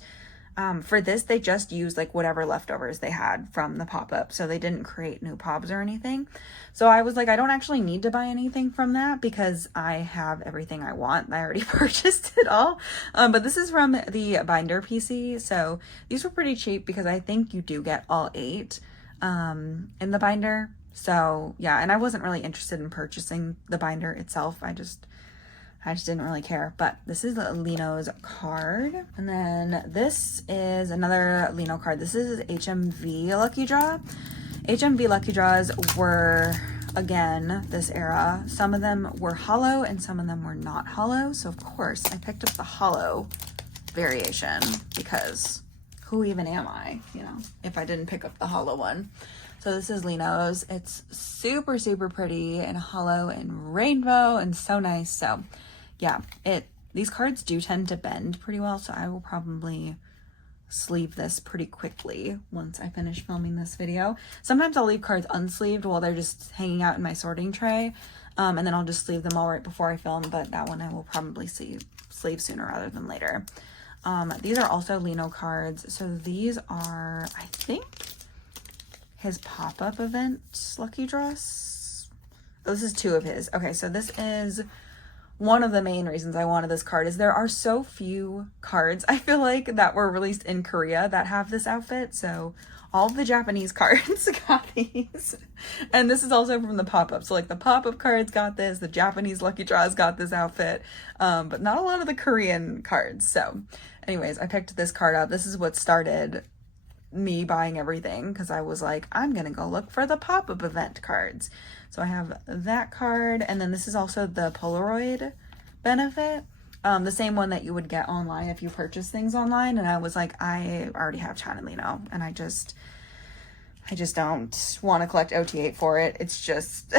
for this, they just used like whatever leftovers they had from the pop-up. So they didn't create new POBs or anything. So I was like, I don't actually need to buy anything from that because I have everything I want. I already purchased it all. But this is from the binder PC. So these were pretty cheap because I think you do get all 8 in the binder. So yeah, and I wasn't really interested in purchasing the binder itself. I just didn't really care. But this is Lino's card. And then this is another Lino card. This is HMV Lucky Draw. HMV Lucky Draws were, again, this era. Some of them were hollow and some of them were not hollow. So of course I picked up the hollow variation because who even am I, you know, if I didn't pick up the hollow one. So this is Lino's. It's super, super pretty and hollow and rainbow and so nice. So yeah, these cards do tend to bend pretty well, so I will probably sleeve this pretty quickly once I finish filming this video. Sometimes I'll leave cards unsleeved while they're just hanging out in my sorting tray, and then I'll just sleeve them all right before I film, but that one I will probably sleeve sooner rather than later. These are also Lino cards, so these are, I think, his pop-up event lucky draws. Oh, this is 2 of his. Okay, so this is one of the main reasons I wanted this card is there are so few cards, I feel like, that were released in Korea that have this outfit. So all the Japanese cards got these. And this is also from the pop-up. So like the pop-up cards got this, the Japanese lucky draws got this outfit, but not a lot of the Korean cards. So anyways, I picked this card up. This is what started me buying everything because I was like, I'm gonna go look for the pop-up event cards. So I have that card, and then this is also the Polaroid benefit, the same one that you would get online if you purchase things online. And I was like, I already have Chan and Lino, and I just don't want to collect OT8 for it. It's just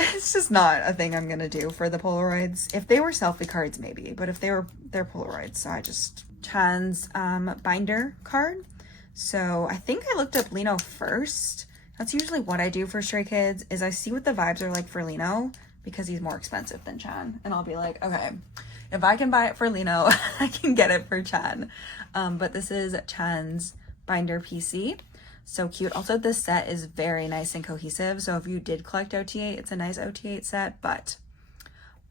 not a thing I'm gonna do for the Polaroids. If they were selfie cards, maybe, but if they're Polaroids, so I just Chan's binder card. So I think I looked up Lino first. That's usually what I do for Stray Kids, is I see what the vibes are like for Lino because he's more expensive than Chan. And I'll be like, okay, if I can buy it for Lino, I can get it for Chan. But this is Chan's binder PC. So cute. Also, this set is very nice and cohesive. So if you did collect OT8, it's a nice OT8 set, but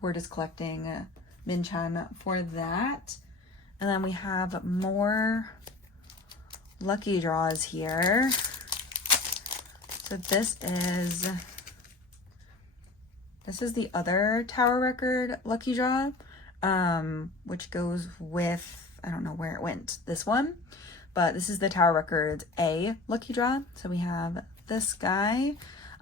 we're just collecting Min Chan for that. And then we have more lucky draws here. So this is the other Tower Record lucky draw, which goes with, I don't know where it went, this one, but this is the Tower Records A lucky draw. So we have this guy.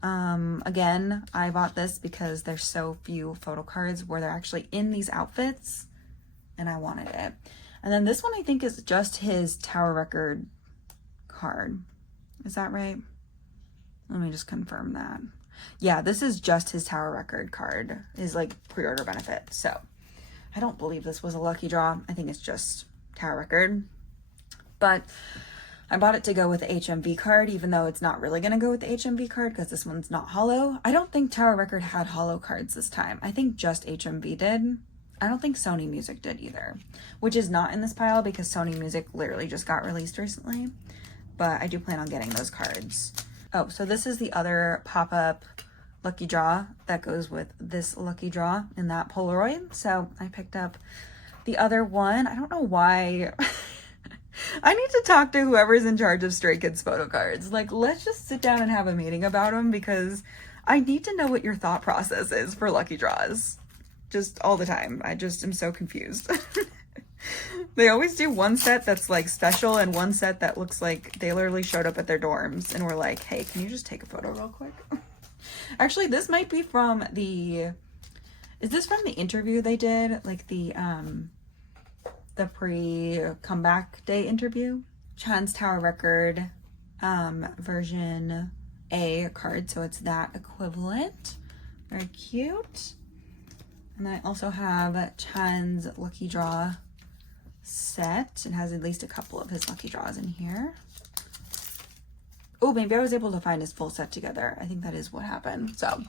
Again, I bought this because there's so few photo cards where they're actually in these outfits, and I wanted it. And then this one I think is just his Tower Record card. Is that right? Let me just confirm that. Yeah, this is just his Tower Record card, his like pre-order benefit. So I don't believe this was a lucky draw. I think it's just Tower Record. But I bought it to go with the HMV card, even though it's not really going to go with the HMV card because this one's not hollow. I don't think Tower Record had hollow cards this time. I think just HMV did. I don't think Sony Music did either, which is not in this pile because Sony Music literally just got released recently. But I do plan on getting those cards. Oh, so this is the other pop-up lucky draw that goes with this lucky draw in that Polaroid. So I picked up the other one. I don't know why. I need to talk to whoever's in charge of Stray Kids photo cards. Like, let's just sit down and have a meeting about them because I need to know what your thought process is for lucky draws. Just all the time. I just am so confused. They always do one set that's like special and one set that looks like they literally showed up at their dorms and were like, hey, can you just take a photo real quick? Actually, this might be from the, is this from the interview they did? Like the pre-comeback day interview? Chan's Tower Record version A card, so it's that equivalent. Very cute. And I also have Chan's Lucky Draw set. It has at least a couple of his lucky draws in here. Oh, maybe I was able to find his full set together. I think that is what happened. So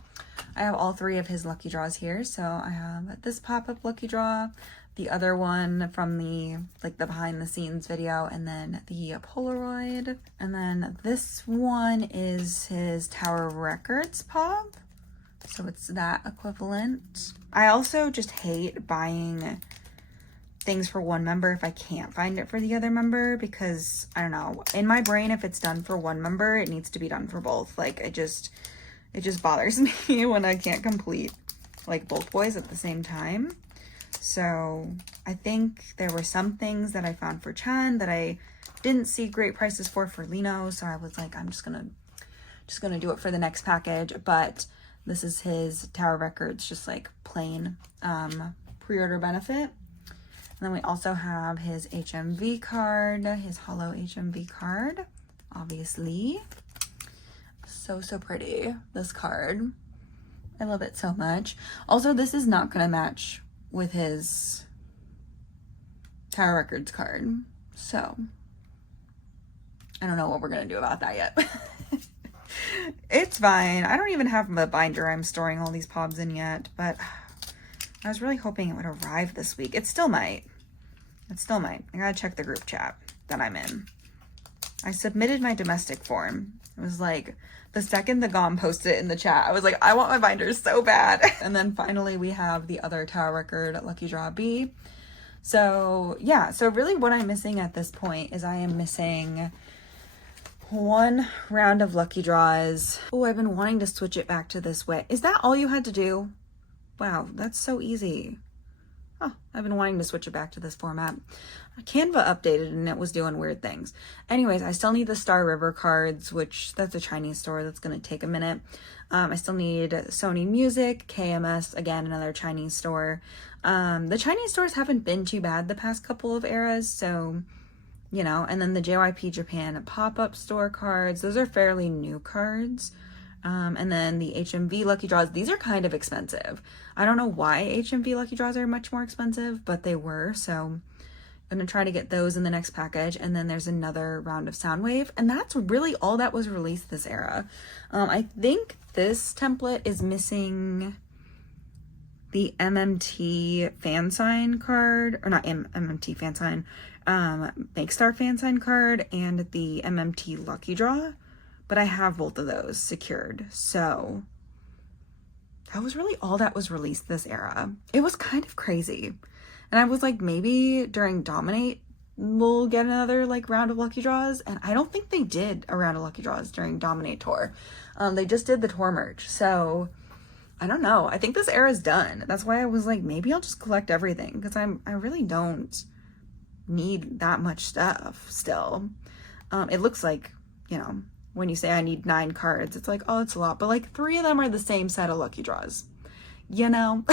I have all 3 of his lucky draws here. So I have this pop-up lucky draw, the other one from the behind the scenes video, and then the Polaroid. And then this one is his Tower Records pop. So it's that equivalent. I also just hate buying things for one member if I can't find it for the other member, because I don't know, in my brain, if it's done for one member, it needs to be done for both. Like it just bothers me when I can't complete like both boys at the same time. So I think there were some things that I found for Chan that I didn't see great prices for Lino, so I was like, I'm just gonna do it for the next package. But this is his Tower Records, just like plain pre-order benefit. And then we also have his HMV card, his hollow HMV card, obviously. So pretty, this card. I love it so much. Also, this is not gonna match with his Tower Records card, so I don't know what we're gonna do about that yet. It's fine. I don't even have the binder I'm storing all these POBs in yet, but I was really hoping it would arrive this week. It still might. It still might. I gotta check the group chat that I'm in. I submitted my domestic form. It was like the second the GOM posted it in the chat, I was like, I want my binders so bad. And then finally we have the other Tower Record Lucky Draw B. So yeah, so really what I'm missing at this point is I am missing 1 round of lucky draws. Oh, I've been wanting to switch it back to this way. Is that all you had to do? Wow, that's so easy. Oh, I've been wanting to switch it back to this format. Canva updated and it was doing weird things. Anyways, I still need the Star River cards, which that's a Chinese store. That's going to take a minute. I still need Sony Music, KMS, again, another Chinese store. The Chinese stores haven't been too bad the past couple of eras, so, you know, and then the JYP Japan pop-up store cards. Those are fairly new cards. And then the HMV Lucky Draws, these are kind of expensive. I don't know why HMV Lucky Draws are much more expensive, but they were, so I'm going to try to get those in the next package. And then there's another round of Soundwave, and that's really all that was released this era. I think this template is missing the MMT fan sign card, or not MMT fan sign, Make Star fan sign card, and the MMT Lucky Draw. But I have both of those secured. So that was really all that was released this era. It was kind of crazy. And I was like, maybe during Dominate, we'll get another like round of lucky draws. And I don't think they did a round of lucky draws during Dominate tour. They just did the tour merch. So I don't know. I think this era's done. That's why I was like, maybe I'll just collect everything, because I really don't need that much stuff still. It looks like, you know, when you say I need 9 cards, it's like, oh, it's a lot. But like 3 of them are the same set of lucky draws. You know?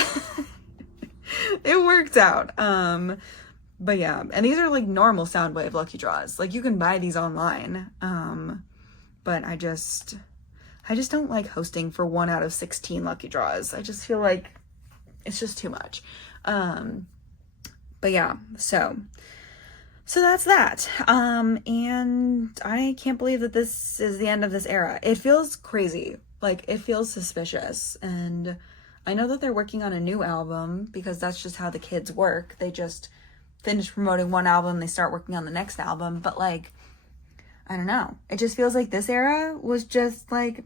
It worked out. But yeah, and these are like normal Soundwave lucky draws. Like you can buy these online. But I just don't like hosting for 1 out of 16 lucky draws. I just feel like it's just too much. But yeah, so that's that. And I can't believe that this is the end of this era. It feels crazy. Like, it feels suspicious. And I know that they're working on a new album, because that's just how the kids work. They just finish promoting one album, they start working on the next album. But like, I don't know. It just feels like this era was just like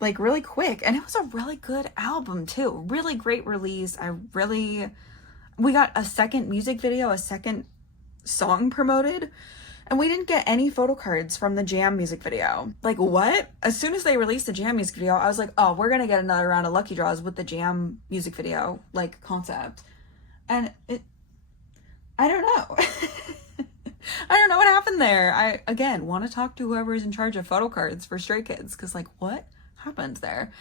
really quick. And it was a really good album too. Really great release. We got a second music video, a second song promoted, and we didn't get any photo cards from the Jam music video. Like, what? As soon as they released the Jam music video, I was like, oh, we're gonna get another round of lucky draws with the Jam music video like concept. And I don't know. I don't know what happened there. I again want to talk to whoever is in charge of photo cards for Stray Kids, because like, what happens there.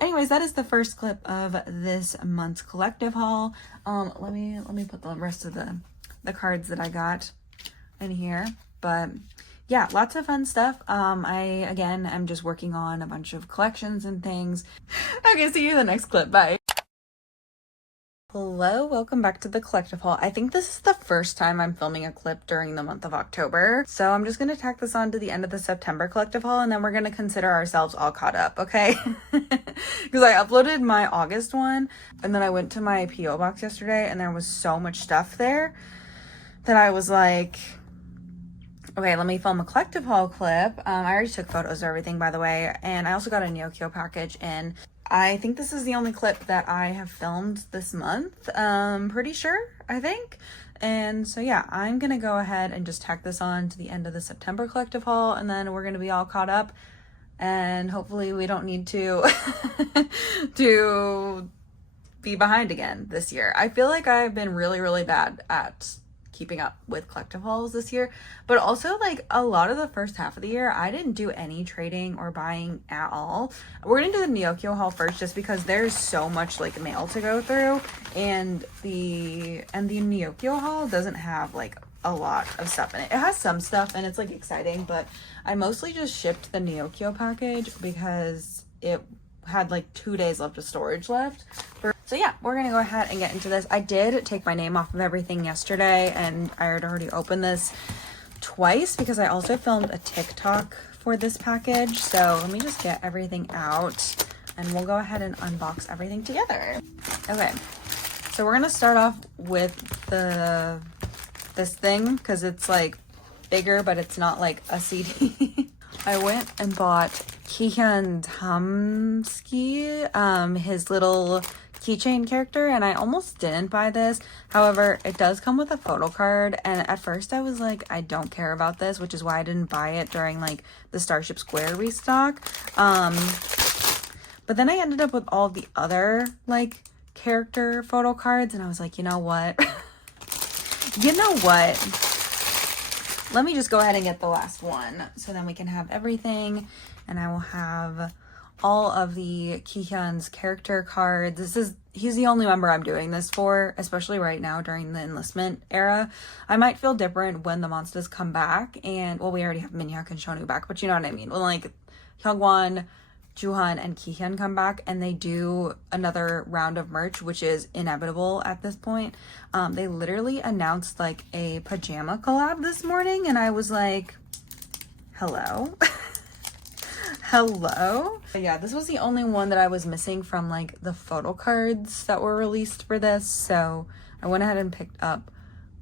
Anyways, that is the first clip of this month's collective haul. Let me put the rest of the cards that I got in here. But yeah, lots of fun stuff. I'm just working on a bunch of collections and things. Okay, see you in the next clip. Bye. Hello, welcome back to the collective haul. I think this is the first time I'm filming a clip during the month of October. So I'm just gonna tack this on to the end of the September collective haul, and then we're gonna consider ourselves all caught up, okay? Because I uploaded my August one, and then I went to my P.O. box yesterday, and there was so much stuff there that I was like, okay, let me film a collective haul clip. I already took photos of everything, by the way, and I also got a Neokyo package in. I think this is the only clip that I have filmed this month. Pretty sure, I think. And so yeah, I'm gonna go ahead and just tack this on to the end of the September collective haul, and then we're gonna be all caught up, and hopefully we don't need to to be behind again this year. I feel like I've been really, really bad at keeping up with collective hauls this year, but also like a lot of the first half of the year I didn't do any trading or buying at all. We're gonna do the Neokyo haul first just because there's so much like mail to go through, and the Neokyo haul doesn't have like a lot of stuff in it. It has some stuff and it's like exciting, but I mostly just shipped the Neokyo package because it had like 2 days left of storage left. So yeah, we're gonna go ahead and get into this. I did take my name off of everything yesterday, and I had already opened this twice because I also filmed a TikTok for this package. So let me just get everything out and we'll go ahead and unbox everything together. Okay, so we're gonna start off with this thing because it's like bigger, but it's not like a CD. I went and bought Kihyun Tamski, his little keychain character, and I almost didn't buy this. However, it does come with a photo card, and at first I was like, I don't care about this, which is why I didn't buy it during like the Starship Square restock. But then I ended up with all the other like character photo cards, and I was like, you know what? Let me just go ahead and get the last one so then we can have everything, and I will have all of the Kihyun's character cards. He's the only member I'm doing this for, especially right now during the enlistment era. I might feel different when the monsters come back, and well, we already have Minhyuk and Shonu back, but you know what I mean. When like Hyungwon, Juhan, and Kihyun come back and they do another round of merch, which is inevitable at this point. They literally announced like a pajama collab this morning, and I was like, hello? Hello? But yeah, this was the only one that I was missing from like the photo cards that were released for this. So I went ahead and picked up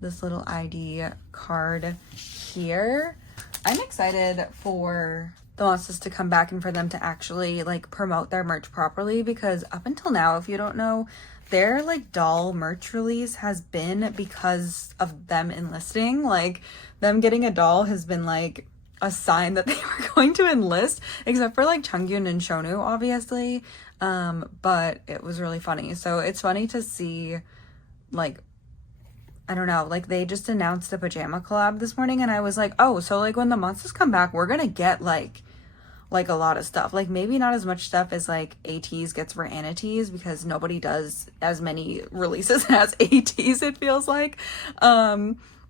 this little ID card here. I'm excited for the monsters to come back and for them to actually like promote their merch properly, because up until now, if you don't know, their like doll merch release has been because of them enlisting. Like them getting a doll has been like a sign that they were going to enlist, except for like Changyun and Shonu, obviously. But it was really funny. So it's funny to see, like, I don't know, like they just announced a pajama collab this morning, and I was like, oh, so like when the monsters come back, we're gonna get like a lot of stuff. Like maybe not as much stuff as like ATEEZ gets for ATEEZ, because nobody does as many releases as ATEEZ, it feels like.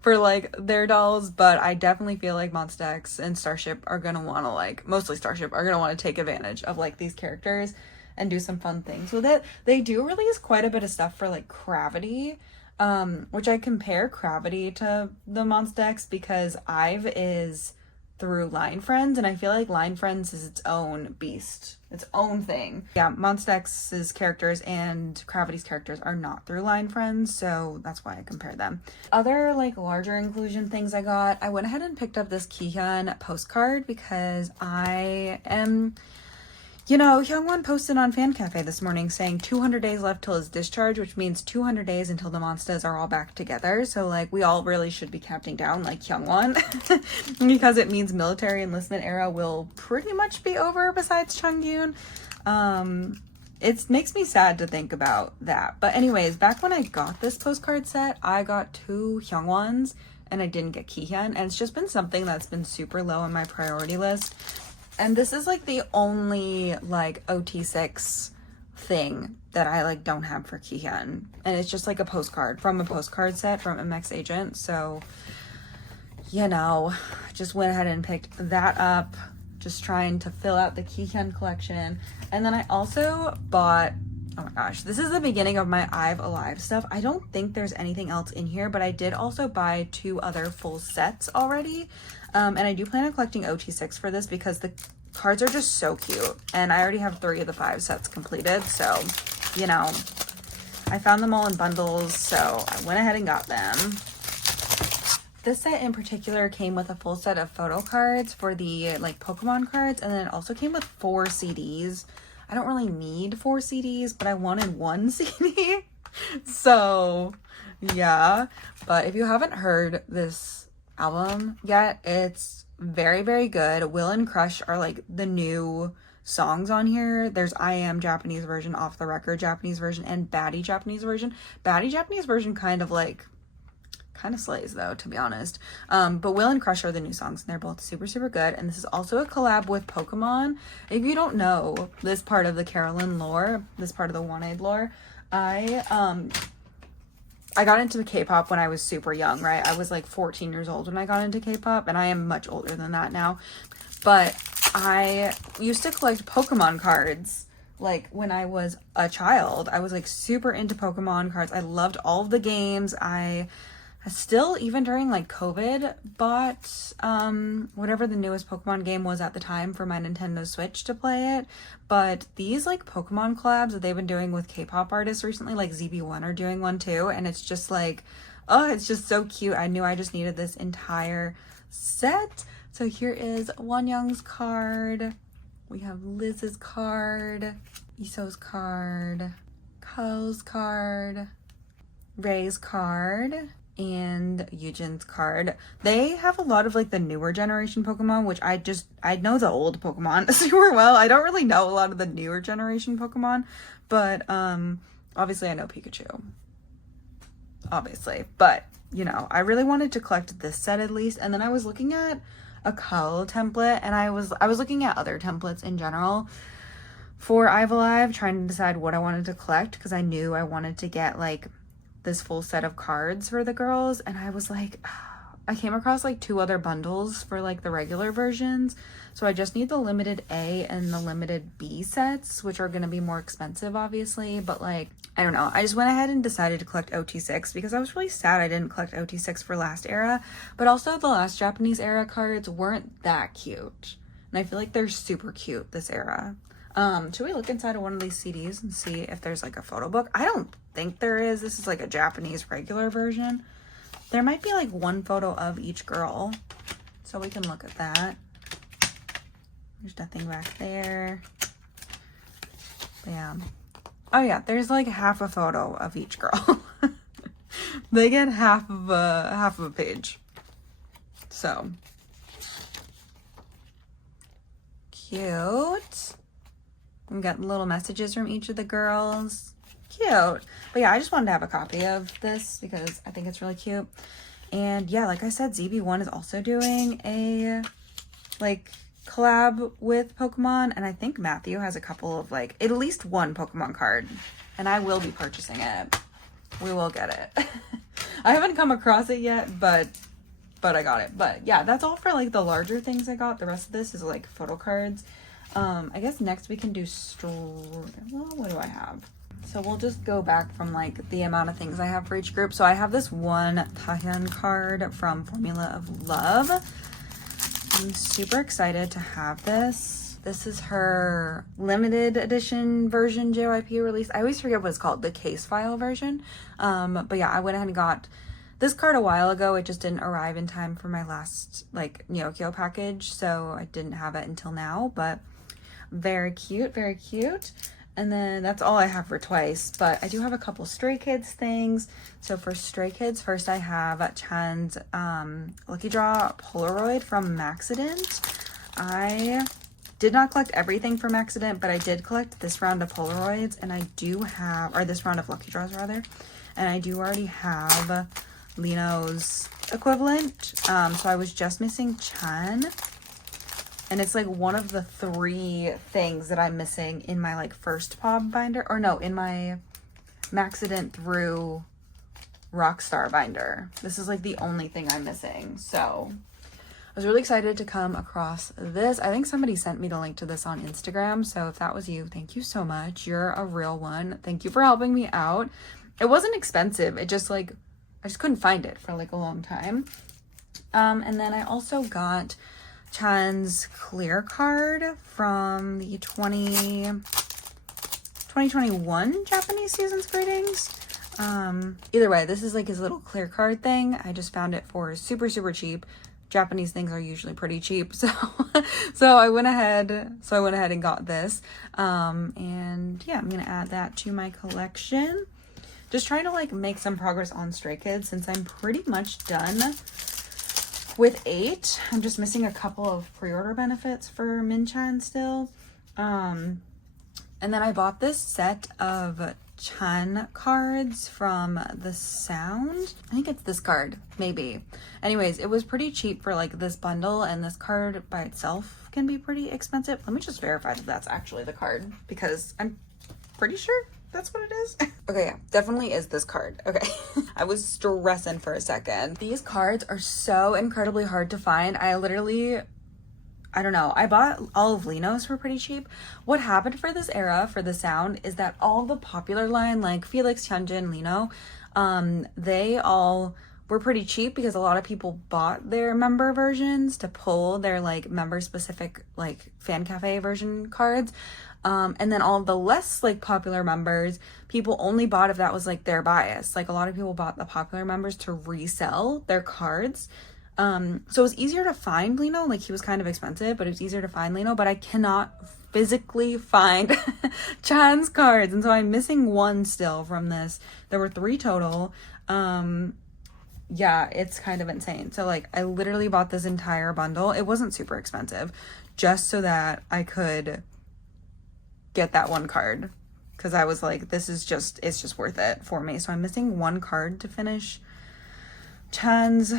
For like their dolls, but I definitely feel like Monsta X and Starship are gonna want to like, mostly Starship, are gonna want to take advantage of like these characters and do some fun things with it. They do release quite a bit of stuff for like Gravity, which I compare Gravity to the Monsta X because IVE is through Line Friends, and I feel like Line Friends is its own beast, its own thing. Yeah, Monsta X's characters and Gravity's characters are not through Line Friends, so that's why I compare them. Other like larger inclusion things I got, I went ahead and picked up this Kihyun postcard because I am, you know, Hyungwon posted on Fan Cafe this morning saying 200 days left till his discharge, which means 200 days until the monsters are all back together. So like we all really should be counting down like Hyungwon because it means military enlistment era will pretty much be over besides Changyun. It makes me sad to think about that. But anyways, back when I got this postcard set, I got 2 Hyungwons and I didn't get Kihyun, and it's just been something that's been super low on my priority list. And this is like the only like OT6 thing that I like don't have for Kihyun. And it's just like a postcard from a postcard set from MX Agent. So, you know, just went ahead and picked that up. Just trying to fill out the Kihyun collection. And then I also bought, oh my gosh, this is the beginning of my I've Alive stuff. I don't think there's anything else in here, but I did also buy 2 other full sets already. And I do plan on collecting OT6 for this because the cards are just so cute. And I already have 3 of the 5 sets completed. So, you know, I found them all in bundles. So I went ahead and got them. This set in particular came with a full set of photo cards for the like Pokemon cards. And then it also came with 4 CDs. I don't really need 4 CDs, but I wanted 1 CD. So yeah, but if you haven't heard this album yet, it's very, very good. Will and Crush are like the new songs on here. There's I Am Japanese version, Off the Record Japanese version, and Baddie Japanese version. Baddie Japanese version kind of slays though, to be honest. But Will and Crush are the new songs, and they're both super, super good. And this is also a collab with Pokemon. If you don't know this part of the Carolyn lore, this part of the One-Eyed lore, I got into K-pop when I was super young, right? I was like 14 years old when I got into K-pop, and I am much older than that now. But I used to collect Pokemon cards like when I was a child. I was like super into Pokemon cards. I loved all of the games. I still, even during like COVID, bought whatever the newest Pokemon game was at the time for my Nintendo Switch to play it. But these like Pokemon collabs that they've been doing with K-pop artists recently, like ZB1 are doing one too, and it's just like, oh, it's just so cute. I knew I just needed this entire set. So here is Wonyoung's card. We have Liz's card, Iso's card, Ko's card, Ray's card, and Yujin's card. They have a lot of like the newer generation Pokemon, which I know the old Pokemon super well. I don't really know a lot of the newer generation Pokemon, but obviously I know Pikachu. Obviously, but you know, I really wanted to collect this set at least. And then I was looking at a Cull template, and I was looking at other templates in general for I've Alive, trying to decide what I wanted to collect, because I knew I wanted to get like this full set of cards for the girls. And I was like, I came across like 2 other bundles for like the regular versions, so I just need the limited A and the limited B sets, which are going to be more expensive obviously. But like, I don't know, I just went ahead and decided to collect OT6 because I was really sad I didn't collect OT6 for last era, but also the last Japanese era cards weren't that cute, and I feel like they're super cute this era. Should we look inside of one of these CDs and see if there's like a photo book? I don't think there is. This is like a Japanese regular version. There might be like 1 photo of each girl, so we can look at that. There's nothing back there. Yeah. Oh yeah, there's like half a photo of each girl. They get half of a page. So cute. We got little messages from each of the girls. Cute. But yeah, I just wanted to have a copy of this because I think it's really cute. And yeah, like I said, ZB1 is also doing a like collab with Pokemon, and I think Matthew has a couple of like at least 1 Pokemon card, and I will be purchasing it. We will get it. I haven't come across it yet, but I got it. But yeah, that's all for like the larger things I got. The rest of this is like photo cards. I guess next we can do well, what do I have? So we'll just go back from like the amount of things I have for each group. So I have this one Tahyun card from Formula of Love. I'm super excited to have this. This is her limited edition version JYP release. I always forget what it's called, the case file version. But yeah, I went ahead and got this card a while ago. It just didn't arrive in time for my last like Neokyo package, so I didn't have it until now, but very cute, very cute. And then that's all I have for Twice, but I do have a couple Stray Kids things. So for Stray Kids, first I have Chan's Lucky Draw Polaroid from Maxident. I did not collect everything from Accident, but I did collect this round of Polaroids, and I do have, or this round of Lucky Draws rather, and I do already have Lino's equivalent. So I was just missing Chan, And it's like one of the 3 things that I'm missing in my like first POB binder, or no, in my Maxident through Rockstar binder. This is like the only thing I'm missing. So I was really excited to come across this. I think somebody sent me the link to this on Instagram. So if that was you, thank you so much. You're a real one. Thank you for helping me out. It wasn't expensive. It just like, I just couldn't find it for like a long time. And then I also got Chan's clear card from the 2021 Japanese Seasons Greetings. Either way, this is like his little clear card thing. I just found it for super, super cheap. Japanese things are usually pretty cheap. So, I went ahead and got this. And yeah, I'm going to add that to my collection. Just trying to like make some progress on Stray Kids since I'm pretty much done with 8. I'm just missing a couple of pre-order benefits for Min-chan still. And then I bought this set of Chan cards from The Sound. I think it's this card, maybe. Anyways, it was pretty cheap for like this bundle, and this card by itself can be pretty expensive. Let me just verify that that's actually the card, because I'm pretty sure that's what it is. Okay, yeah, definitely is this card. Okay. I was stressing for a second. These cards are so incredibly hard to find. I don't know. I bought all of Lino's for pretty cheap. What happened for this era for The Sound is that all the popular line, like Felix, Hyunjin, Lino, they all were pretty cheap because a lot of people bought their member versions to pull their like member specific like fan cafe version cards. And then all the less like popular members, people only bought if that was like their bias. Like a lot of people bought the popular members to resell their cards. So it was easier to find Lino. Like he was kind of expensive, but it was easier to find Lino, but I cannot physically find Chan's cards. And so I'm missing 1 still from this. There were 3 total. Yeah, it's kind of insane. So like I literally bought this entire bundle. It wasn't super expensive, just so that I could get that 1 card, because I was like, it's just worth it for me. So I'm missing 1 card to finish Chan's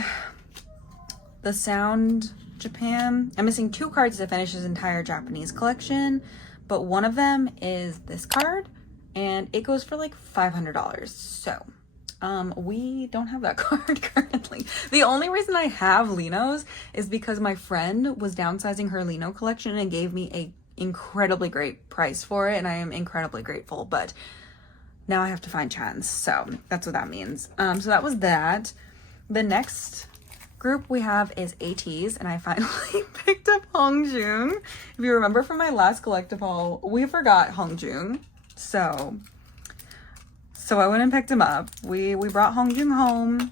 The Sound Japan. I'm missing 2 cards to finish his entire Japanese collection, but one of them is this card, and it goes for like $500. So we don't have that card currently. The only reason I have Lino's is because my friend was downsizing her Lino collection and gave me a incredibly great price for it, and I am incredibly grateful. But now I have to find Chan's, so that's what that means. So that was that. The next group we have is ATEEZ, and I finally picked up Hongjoong. If you remember from my last collective haul, we forgot Hongjoong, so I went and picked him up. We brought Hongjoong home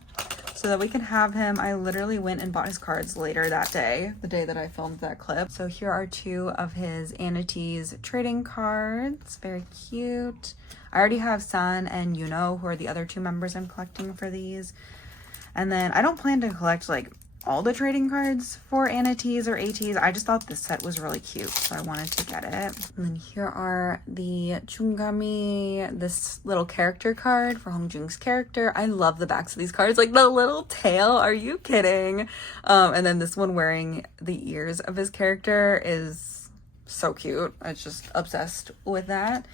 so that we could have him. I literally went and bought his cards later that day, the day that I filmed that clip. So here are 2 of his ATEEZ trading cards. Very cute. I already have Sun and Yuno, who are the other 2 members I'm collecting for these. And then I don't plan to collect like all the trading cards for ATEEZ or ATEEZ. I just thought this set was really cute, so I wanted to get it. And then here are the Chungami, this little character card for Hongjoong's character. I love the backs of these cards, like the little tail. Are you kidding? And then this one wearing the ears of his character is so cute. I'm just obsessed with that.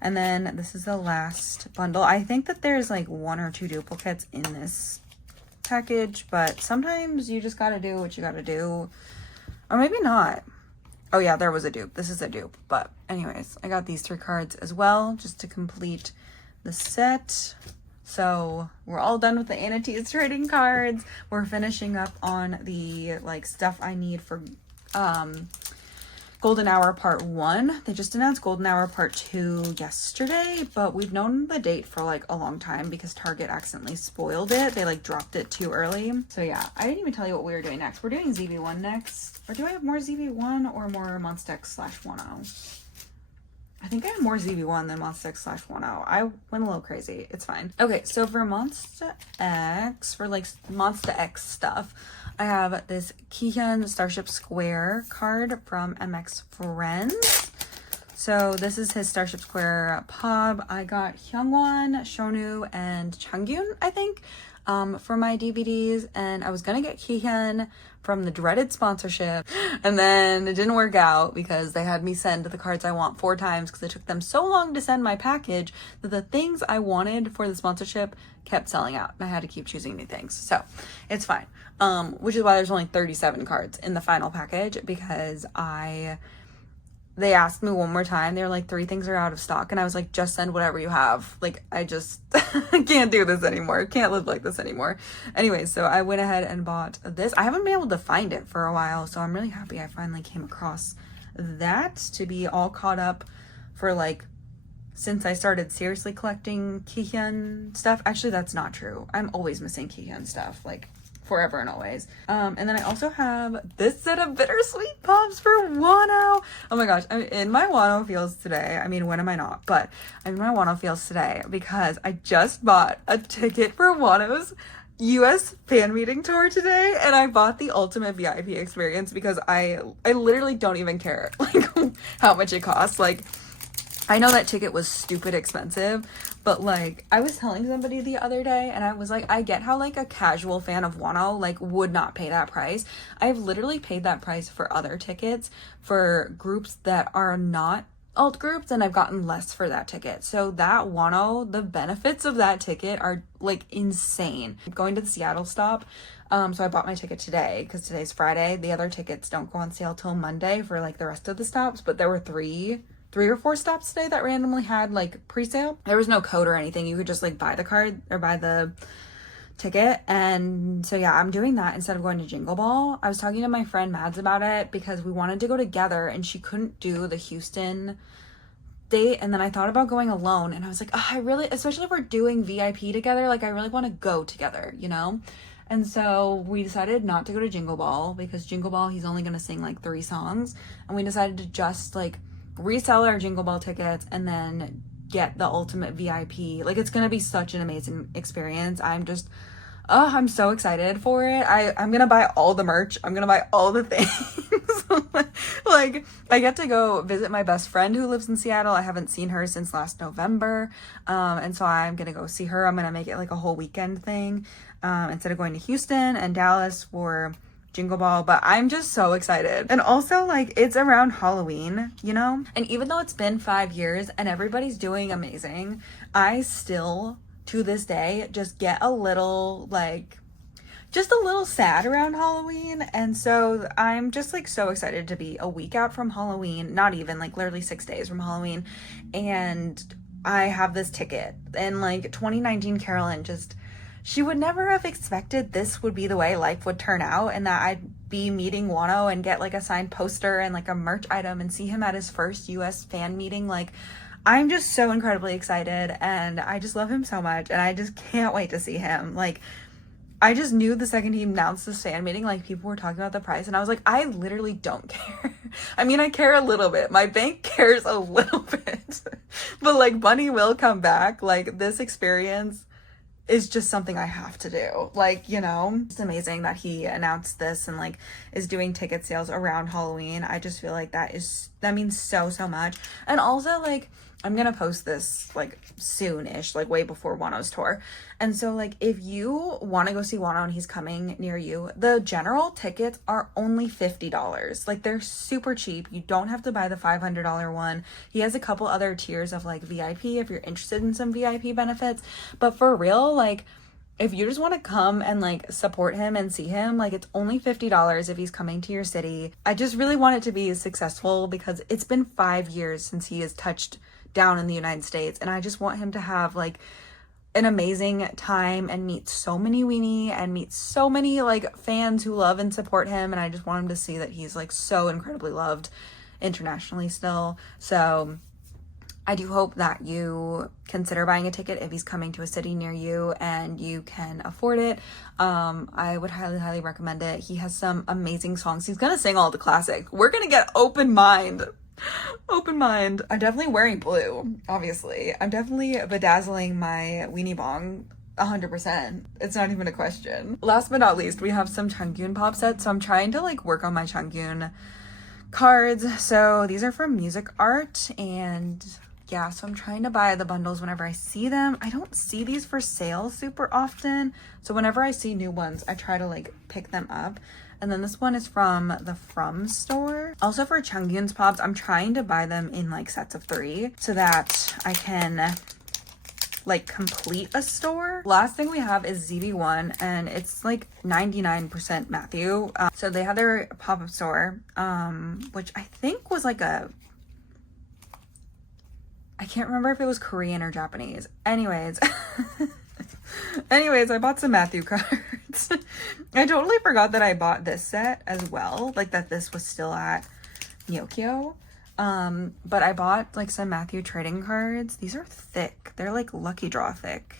And then this is the last bundle. I think that there's like 1 or 2 duplicates in this package, but sometimes you just gotta do what you gotta do, or maybe not. Oh yeah, there was a dupe. This is a dupe, but anyways, I got these 3 cards as well just to complete the set. So we're all done with the ATEEZ trading cards. We're finishing up on the like stuff I need for Golden Hour Part 1. They just announced Golden Hour Part 2 yesterday, but we've known the date for like a long time because Target accidentally spoiled it. They like dropped it too early. So yeah, I didn't even tell you what we were doing next. We're doing ZB1 next. Or do I have more ZB1 or more Monsta X / Wonho? I think I have more ZB1 than Monsta X / Wonho. I went a little crazy. It's fine. Okay, so for Monsta X, for like Monsta X stuff, I have this Kihyun Starship Square card from MX Friends. So this is his Starship Square POB. I got Hyungwon, Shonu, and Changyun, I think, for my DVDs. And I was gonna get Kihyun from the dreaded sponsorship. And then it didn't work out because they had me send the cards I want 4 times because it took them so long to send my package that the things I wanted for the sponsorship kept selling out. And I had to keep choosing new things. So it's fine. Which is why there's only 37 cards in the final package, because they asked me one more time. They were like, 3 things are out of stock. And I was like, just send whatever you have. Like, I just can't do this anymore. Can't live like this anymore. Anyway, so I went ahead and bought this. I haven't been able to find it for a while, so I'm really happy I finally came across that to be all caught up for, like, since I started seriously collecting Kihyun stuff. Actually, that's not true. I'm always missing Kihyun stuff, like, forever and always. And then I also have this set of bittersweet pops for Wonho. Oh my gosh, I'm in my Wonho feels today. I mean, when am I not? But I'm in my Wonho feels today because I just bought a ticket for Wonho's US fan meeting tour today, and I bought the ultimate VIP experience because I literally don't even care like how much it costs. Like, I know that ticket was stupid expensive, but like I was telling somebody the other day and I was like, I get how like a casual fan of Wonho like would not pay that price. I've literally paid that price for other tickets for groups that are not alt groups, and I've gotten less for that ticket. So that Wonho, the benefits of that ticket are like insane. I'm going to the Seattle stop. So I bought my ticket today because today's Friday. The other tickets don't go on sale till Monday for like the rest of the stops, but there were three or 4 stops today that randomly had like pre-sale. There was no code or anything. You could just like buy the card or buy the ticket. And so yeah, I'm doing that instead of going to Jingle Ball. I was talking to my friend Mads about it because we wanted to go together and she couldn't do the Houston date. And then I thought about going alone and I was like, oh, I really, especially if we're doing VIP together, like I really want to go together, you know? And so we decided not to go to Jingle Ball because Jingle Ball, he's only going to sing like 3 songs. And we decided to just like resell our Jingle Ball tickets and then get the ultimate VIP. Like, it's gonna be such an amazing experience. I'm so excited for it. I'm gonna buy all the merch. I'm gonna buy all the things. Like, I get to go visit my best friend who lives in Seattle. I haven't seen her since last November. And so I'm gonna go see her. I'm gonna make it like a whole weekend thing, instead of going to Houston and Dallas for Jingle Ball. But I'm just so excited. And also, like, it's around Halloween, you know? And even though it's been 5 years and everybody's doing amazing, I still, to this day, just get a little, like, just a little sad around Halloween. And so I'm just, like, so excited to be a week out from Halloween. Not even, like, literally 6 days from Halloween. And I have this ticket. And, like, 2019 Carolyn just... she would never have expected this would be the way life would turn out and that I'd be meeting Wonho and get like a signed poster and like a merch item and see him at his first US fan meeting. Like, I'm just so incredibly excited and I just love him so much and I just can't wait to see him. Like, I just knew the second he announced this fan meeting, like people were talking about the price and I was like, I literally don't care. I mean, I care a little bit. My bank cares a little bit, but like money will come back. Like, this experience is just something I have to do. Like, you know, it's amazing that he announced this and like is doing ticket sales around Halloween. I just feel like that means so much. And also, like, I'm gonna post this like soon-ish, like way before Wonho's tour. And so like if you want to go see Wonho and he's coming near you, the general tickets are only $50. Like, they're super cheap. You don't have to buy the $500 one. He has a couple other tiers of like VIP if you're interested in some VIP benefits. But for real, like, if you just want to come and like support him and see him, like, it's only $50 if he's coming to your city. I just really want it to be successful because it's been 5 years since he has touched down in the United States, and I just want him to have like an amazing time and meet so many weenie and meet so many like fans who love and support him. And I just want him to see that he's like so incredibly loved internationally still. So I do hope that you consider buying a ticket if he's coming to a city near you and you can afford it. I would highly recommend it. He has some amazing songs. He's gonna sing all the classics. We're gonna get open mind. I'm definitely wearing blue, obviously. I'm definitely bedazzling my weenie bong 100%. It's not even a question. Last but not least, we have some Changyun pop sets. So I'm trying to like work on my Changyun cards. So these are from Music Art, and yeah, so I'm trying to buy the bundles whenever I see them. I don't see these for sale super often, so whenever I see new ones, I try to like pick them up. And then this one is from the From store. Also for Kids POBs, I'm trying to buy them in like sets of 3 so that I can like complete a store. Last thing we have is ZB1, and it's like 99% Matthew. So they have their pop-up store, which I think was like I can't remember if it was Korean or Japanese. Anyways, I bought some Matthew cards. I totally forgot that I bought this set as well, like that this was still at Neokyo. But I bought like some Matthew trading cards. These are thick. They're like lucky draw thick.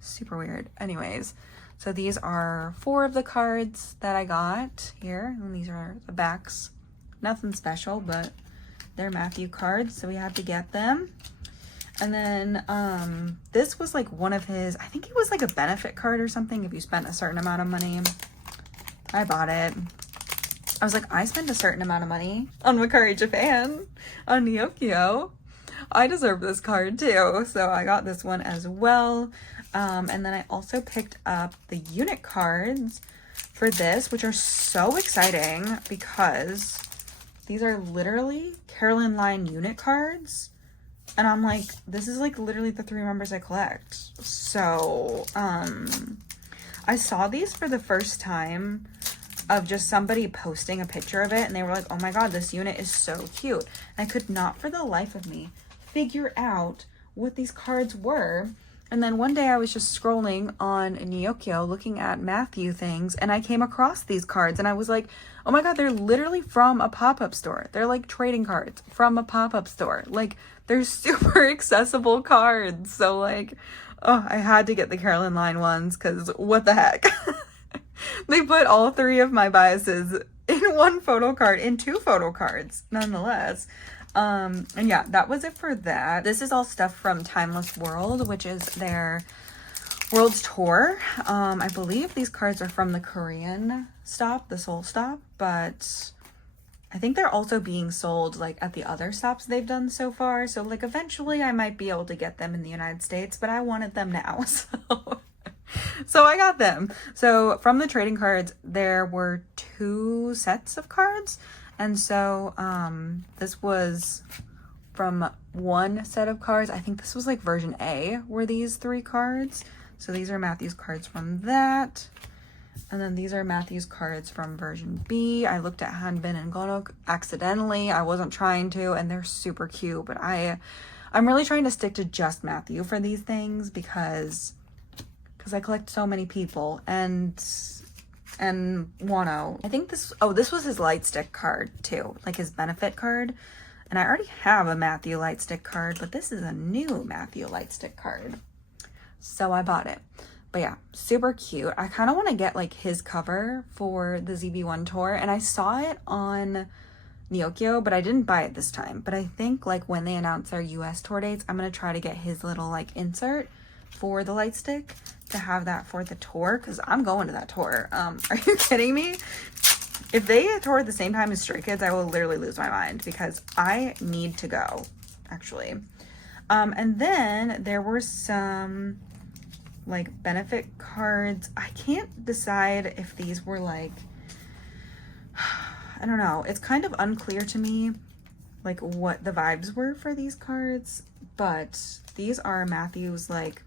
Super weird. Anyways, so these are 4 of the cards that I got here, and these are the backs. Nothing special, but they're Matthew cards, so we had to get them. And then this was like one of his, I think it was like a benefit card or something if you spent a certain amount of money. I bought it. I was like, I spent a certain amount of money on Makari Japan, on Neokyo. I deserve this card too. So I got this one as well. And then I also picked up the unit cards for this, which are so exciting because these are literally Carolyn Line unit cards. And I'm like, this is like literally the 3 members I collect. So I saw these for the first time of just somebody posting a picture of it, and they were like, oh my god, this unit is so cute. And I could not for the life of me figure out what these cards were. And then one day I was just scrolling on Neokyo looking at Matthew things, and I came across these cards, and I was like, oh my god, they're literally from a pop-up store. They're like trading cards from a pop-up store. Like, they're super accessible cards. So like, oh, I had to get the Carolyn Line ones because what the heck. They put all 3 of my biases in one photo card, in 2 photo cards nonetheless. And yeah, that was it for that. This is all stuff from Timeless World, which is their World's Tour. I believe these cards are from the Korean stop, the Seoul stop, but I think they're also being sold like at the other stops they've done so far. So like eventually I might be able to get them in the United States, but I wanted them now. So I got them. So from the trading cards, there were 2 sets of cards. And so this was from one set of cards. I think this was like version A were these 3 cards. So these are Matthew's cards from that. And then these are Matthew's cards from version B. I looked at Hanbin and Gonok accidentally. I wasn't trying to, and they're super cute. But I'm really trying to stick to just Matthew for these things because I collect so many people and Wonho. I think this was his light stick card too, like his benefit card. And I already have a Matthew light stick card, but this is a new Matthew light stick card. So I bought it. But yeah, super cute. I kind of want to get like his cover for the ZB1 tour, and I saw it on Neokyo, but I didn't buy it this time. But I think like when they announce their US tour dates, I'm going to try to get his little like insert for the light stick to have that for the tour, because I'm going to that tour. Are you kidding me? If they tour at the same time as Stray Kids, I will literally lose my mind because I need to go, actually. And then there were some like benefit cards. I can't decide if these were like, I don't know. It's kind of unclear to me like what the vibes were for these cards, but these are Matthew's like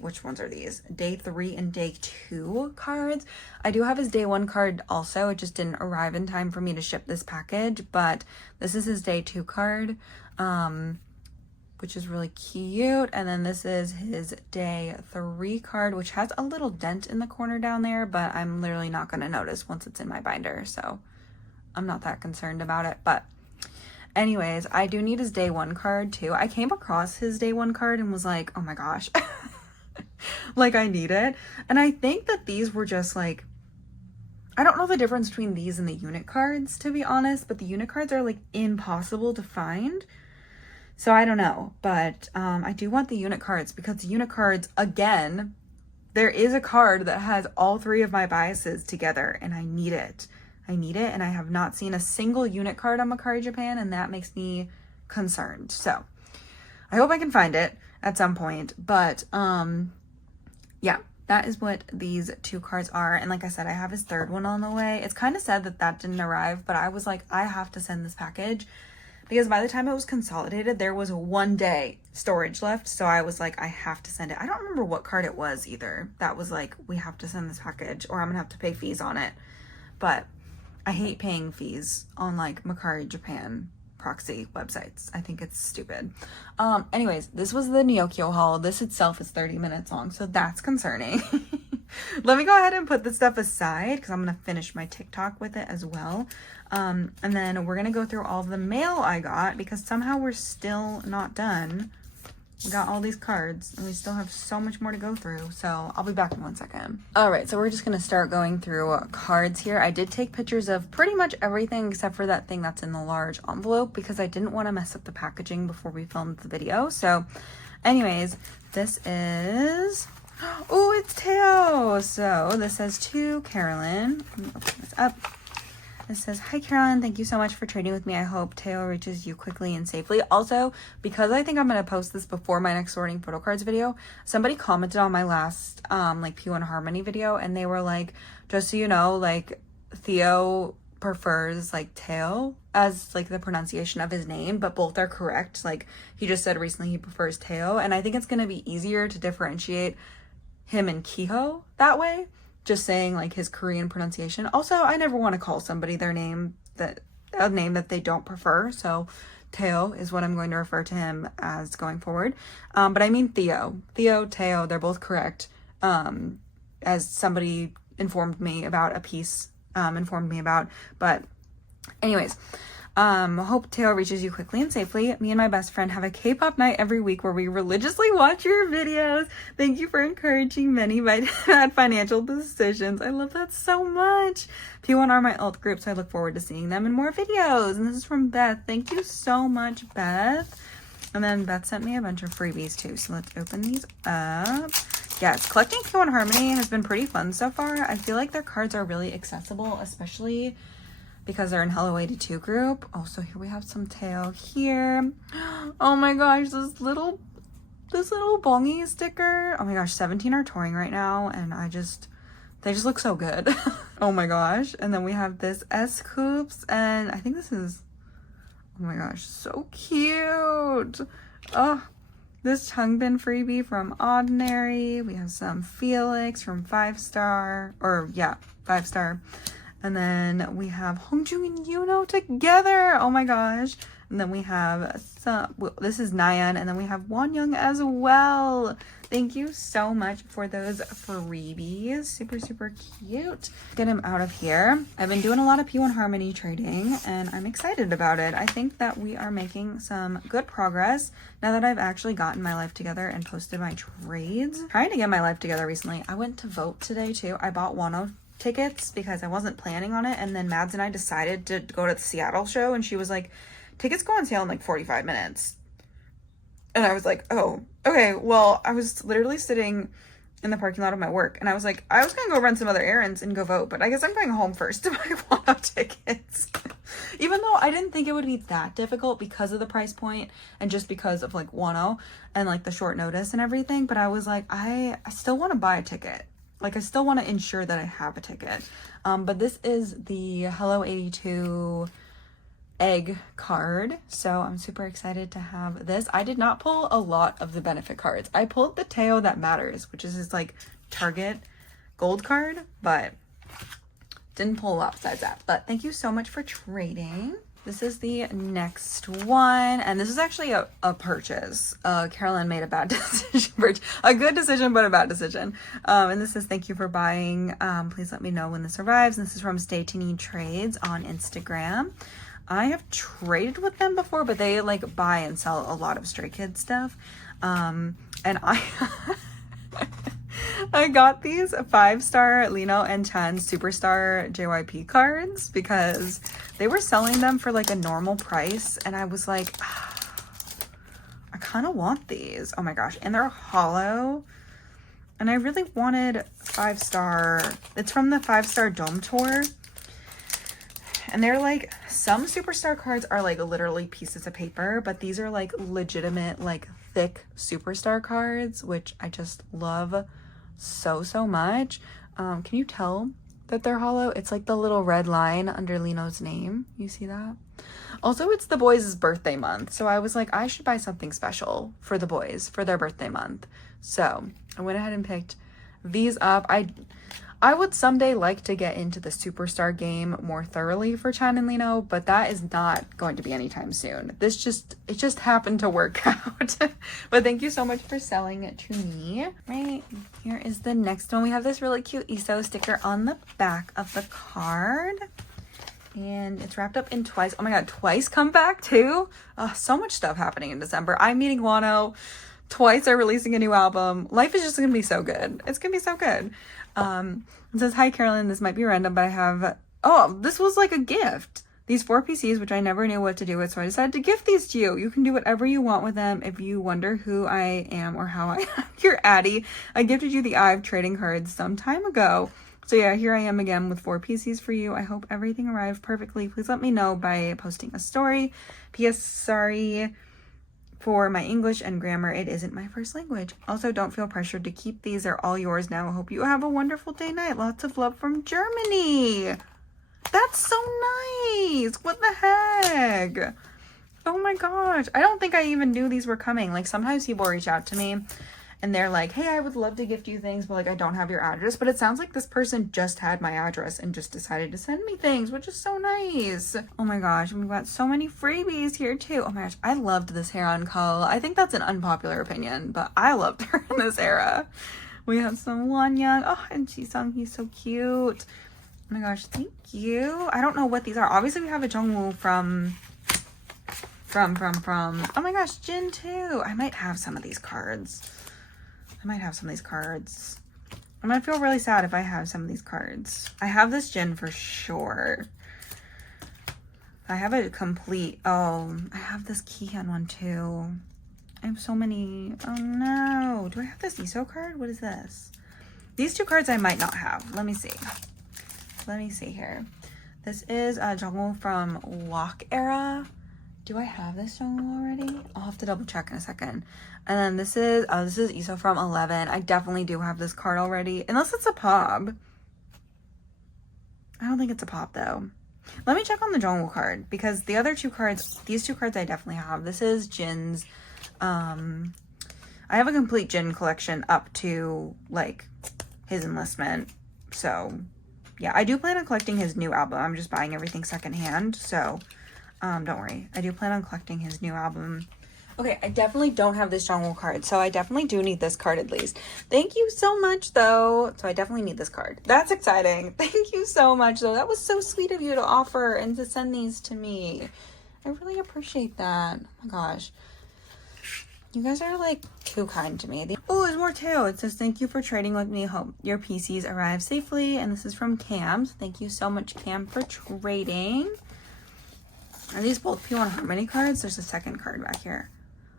which ones are these? Day 3 and day 2 cards. I do have his day 1 card also. It just didn't arrive in time for me to ship this package, but this is his day 2 card, which is really cute. And then this is his day 3 card, which has a little dent in the corner down there, but I'm literally not going to notice once it's in my binder, so I'm not that concerned about it. But anyways, I do need his day 1 card too. I came across his day 1 card and was like, oh my gosh, like I need it. And I think that these were just like, I don't know the difference between these and the unit cards, to be honest, but the unit cards are like impossible to find. So I don't know, but I do want the unit cards because the unit cards, again, there is a card that has all 3 of my biases together and I need it. I need it, and I have not seen a single unit card on Mercari Japan, and that makes me concerned. So I hope I can find it at some point, but yeah, that is what these 2 cards are. And like I said, I have his 3rd one on the way. It's kind of sad that that didn't arrive, but I was like, I have to send this package, because by the time it was consolidated, there was 1 day storage left. So I was like, I have to send it. I don't remember what card it was either. That was like, we have to send this package or I'm gonna have to pay fees on it. But I hate paying fees on like Mercari Japan proxy websites. I think it's stupid. Anyways, this was the Neokyo haul. This itself is 30 minutes long, so that's concerning. Let me go ahead and put this stuff aside because I'm going to finish my TikTok with it as well. And then we're going to go through all of the mail I got because somehow we're still not done. We got all these cards and we still have so much more to go through. So I'll be back in 1 second. All right, so we're just going to start going through cards here. I did take pictures of pretty much everything except for that thing that's in the large envelope because I didn't want to mess up the packaging before we filmed the video. So anyways, this is... Oh, it's Teo. So this says to Carolyn. Let me open this up. It says, hi, Carolyn. Thank you so much for trading with me. I hope Teo reaches you quickly and safely. Also, because I think I'm going to post this before my next sorting photo cards video, somebody commented on my last, like, P1 Harmony video, and they were like, just so you know, like, Theo prefers, like, Teo as, like, the pronunciation of his name, but both are correct. Like, he just said recently he prefers Teo, and I think it's going to be easier to differentiate him and Kiho that way. Just saying like his Korean pronunciation. Also, I never want to call somebody their name a name that they don't prefer. So Teo is what I'm going to refer to him as going forward. But I mean Theo. Theo, Teo, they're both correct. As somebody informed me about a piece informed me about. But anyways, hope Teo reaches you quickly and safely. Me and my best friend have a K-pop night every week where we religiously watch your videos. Thank you for encouraging many bad financial decisions. I love that so much. P1 are my alt group, so I look forward to seeing them in more videos. And this is from Beth. Thank you so much, Beth. And then Beth sent me a bunch of freebies too, so let's open these up. Yes, collecting P1 Harmony has been pretty fun so far. I feel like their cards are really accessible, especially because they're in Hello 82 group. Also, here we have some Teo here. Oh my gosh, this little bongy sticker. Oh my gosh, 17 are touring right now, and they just look so good. Oh my gosh. And then we have this S Coops, and I think this is, oh my gosh, so cute. Oh, this Changbin freebie from Ordinary. We have some Felix from 5 Star, or yeah, 5 Star. And then we have Hongjung and Yuno together. Oh my gosh. And then we have this is Nayeon. And then we have Wonyoung as well. Thank you so much for those freebies. Super, super cute. Get him out of here. I've been doing a lot of P1 Harmony trading and I'm excited about it. I think that we are making some good progress now that I've actually gotten my life together and posted my trades. Trying to get my life together recently. I went to vote today too. I bought Wonho tickets because I wasn't planning on it, and then Mads and I decided to go to the Seattle show, and she was like, tickets go on sale in like 45 minutes. And I was like, oh, okay. Well, I was literally sitting in the parking lot of my work, and I was like, I was gonna go run some other errands and go vote, but I guess I'm going home first to buy Wonho tickets. Even though I didn't think it would be that difficult because of the price point and just because of like Wonho and like the short notice and everything, but I was like, I still want to buy a ticket. Like, I still want to ensure that I have a ticket. But this is the Hello 82 egg card. So I'm super excited to have this. I did not pull a lot of the benefit cards. I pulled the Teo That Matters, which is his, like, Target gold card. But didn't pull a lot besides that. But thank you so much for trading. This is the next one, and this is actually a purchase. Carolyn made a bad decision, a good decision, but a bad decision. And this says, thank you for buying. Please let me know when this arrives. And this is from Stay Teeny Trades on Instagram. I have traded with them before, but they like buy and sell a lot of Stray Kids stuff. And I... I got these 5-star Lino and 10 Superstar JYP cards because they were selling them for like a normal price, and I was like, I kind of want these. Oh my gosh. And they're hollow, and I really wanted 5-star. It's from the 5-star Dome Tour. And they're like, some superstar cards are like literally pieces of paper, but these are like legitimate, like thick superstar cards, which I just love so much. Can you tell that they're hollow? It's like the little red line under Lino's name. You see that? Also, it's the boys' birthday month, so I was like, I should buy something special for the boys for their birthday month. So I went ahead and picked these up. I would someday like to get into the superstar game more thoroughly for Chan and Lino, but that is not going to be anytime soon. It just happened to work out. But thank you so much for selling it to me. Right, here is the next one. We have this really cute ESO sticker on the back of the card. And it's wrapped up in Twice. Oh my god, Twice come back too? So much stuff happening in December. I'm meeting Wonho. Twice are releasing a new album. Life is just gonna be so good. It's gonna be so good. It says, hi Carolyn, this might be random, but I have, this was like a gift. These 4 PCs, which I never knew what to do with, so I decided to gift these to you. You can do whatever you want with them. If you wonder who I am or how I am your Addie, I gifted you the IVE trading cards some time ago. So yeah, here I am again with 4 PCs for you. I hope everything arrived perfectly. Please let me know by posting a story. P.S. Sorry for my English and grammar. It isn't my first language. Also, don't feel pressured to keep these. They're all yours now. I hope you have a wonderful day night. Lots of love from Germany. That's so nice. What the heck? Oh my gosh. I don't think I even knew these were coming. Like sometimes people reach out to me and they're like, hey, I would love to gift you things, but like I don't have your address. But it sounds like this person just had my address and just decided to send me things, which is so nice. Oh my gosh, we've got so many freebies here too. Oh my gosh, I loved this hair on Cull. I think that's an unpopular opinion, but I loved her in this era. We have some Wonyoung. Oh, and Jisung, he's so cute. Oh my gosh, thank you. I don't know what these are. Obviously we have a Jungwoo from oh my gosh, Jin too. I might have some of these cards. I'm gonna feel really sad if I have some of these cards. I have this Jin for sure. I have a complete, I have this Kihyun one too. I have so many. Oh no. Do I have this ESO card? What is this? These 2 cards I might not have. Let me see. Let me see here. This is Jungwoo from Walk Era. Do I have this Jungwoo already? I'll have to double check in a second. And then this is ESO from 11. I definitely do have this card already. Unless it's a POB. I don't think it's a POB though. Let me check on the Jungwoo card. Because the other 2 cards, these 2 cards I definitely have. This is Jin's. I have a complete Jin collection up to like his enlistment. So yeah, I do plan on collecting his new album. I'm just buying everything secondhand. So don't worry. I do plan on collecting his new album. Okay, I definitely don't have this Jungwoo card, so I definitely do need this card at least. Thank you so much, though. So I definitely need this card. That's exciting. Thank you so much, though. That was so sweet of you to offer and to send these to me. I really appreciate that. Oh my gosh. You guys are like too kind to me. Oh, there's more too. It says, thank you for trading with me. Hope your PCs arrive safely. And this is from Cam. So thank you so much, Cam, for trading. Are these both P1 Harmony cards? There's a second card back here.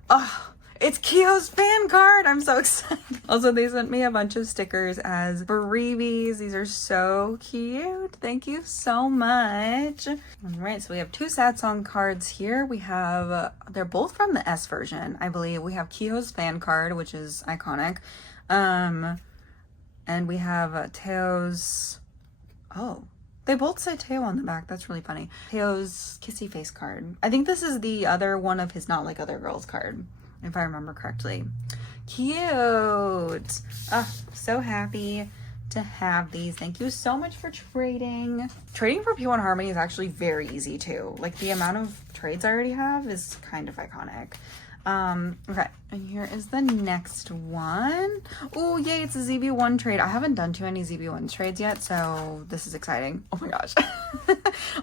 Oh, it's Kyo's fan card. I'm so excited. Also, they sent me a bunch of stickers as freebies. These are so cute. Thank you so much. All right, so we have 2 Satsang cards here. We have, they're both from the S version, I believe. We have Kyo's fan card, which is iconic. And we have Taeho's, they both say Taeho on the back. That's really funny. Taeho's kissy face card. I think this is the other one of his Not Like Other Girls card, if I remember correctly. Cute. Oh, so happy to have these. Thank you so much for trading. Trading for P1 Harmony is actually very easy too. Like the amount of trades I already have is kind of iconic. Okay, and here is the next one. Oh, yay, it's a ZB1 trade. I haven't done too many ZB1 trades yet, so this is exciting. Oh my gosh.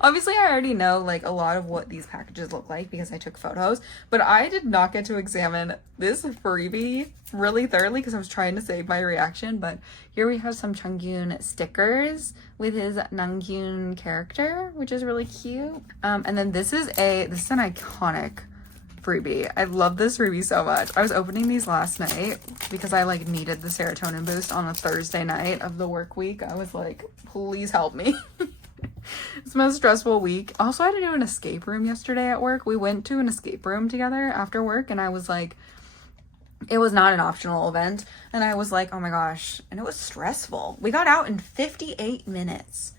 Obviously, I already know like a lot of what these packages look like because I took photos, but I did not get to examine this freebie really thoroughly because I was trying to save my reaction. But here we have some Chungkyun stickers with his Namgyun character, which is really cute. And then this is an iconic freebie. I love this freebie so much. I was opening these last night because I like needed the serotonin boost on a Thursday night of the work week. I was like, please help me. It's the most stressful week. Also, I had to do an escape room yesterday at work. We went to an escape room together after work, and I was like, it was not an optional event. And I was like, oh my gosh. And it was stressful. We got out in 58 minutes.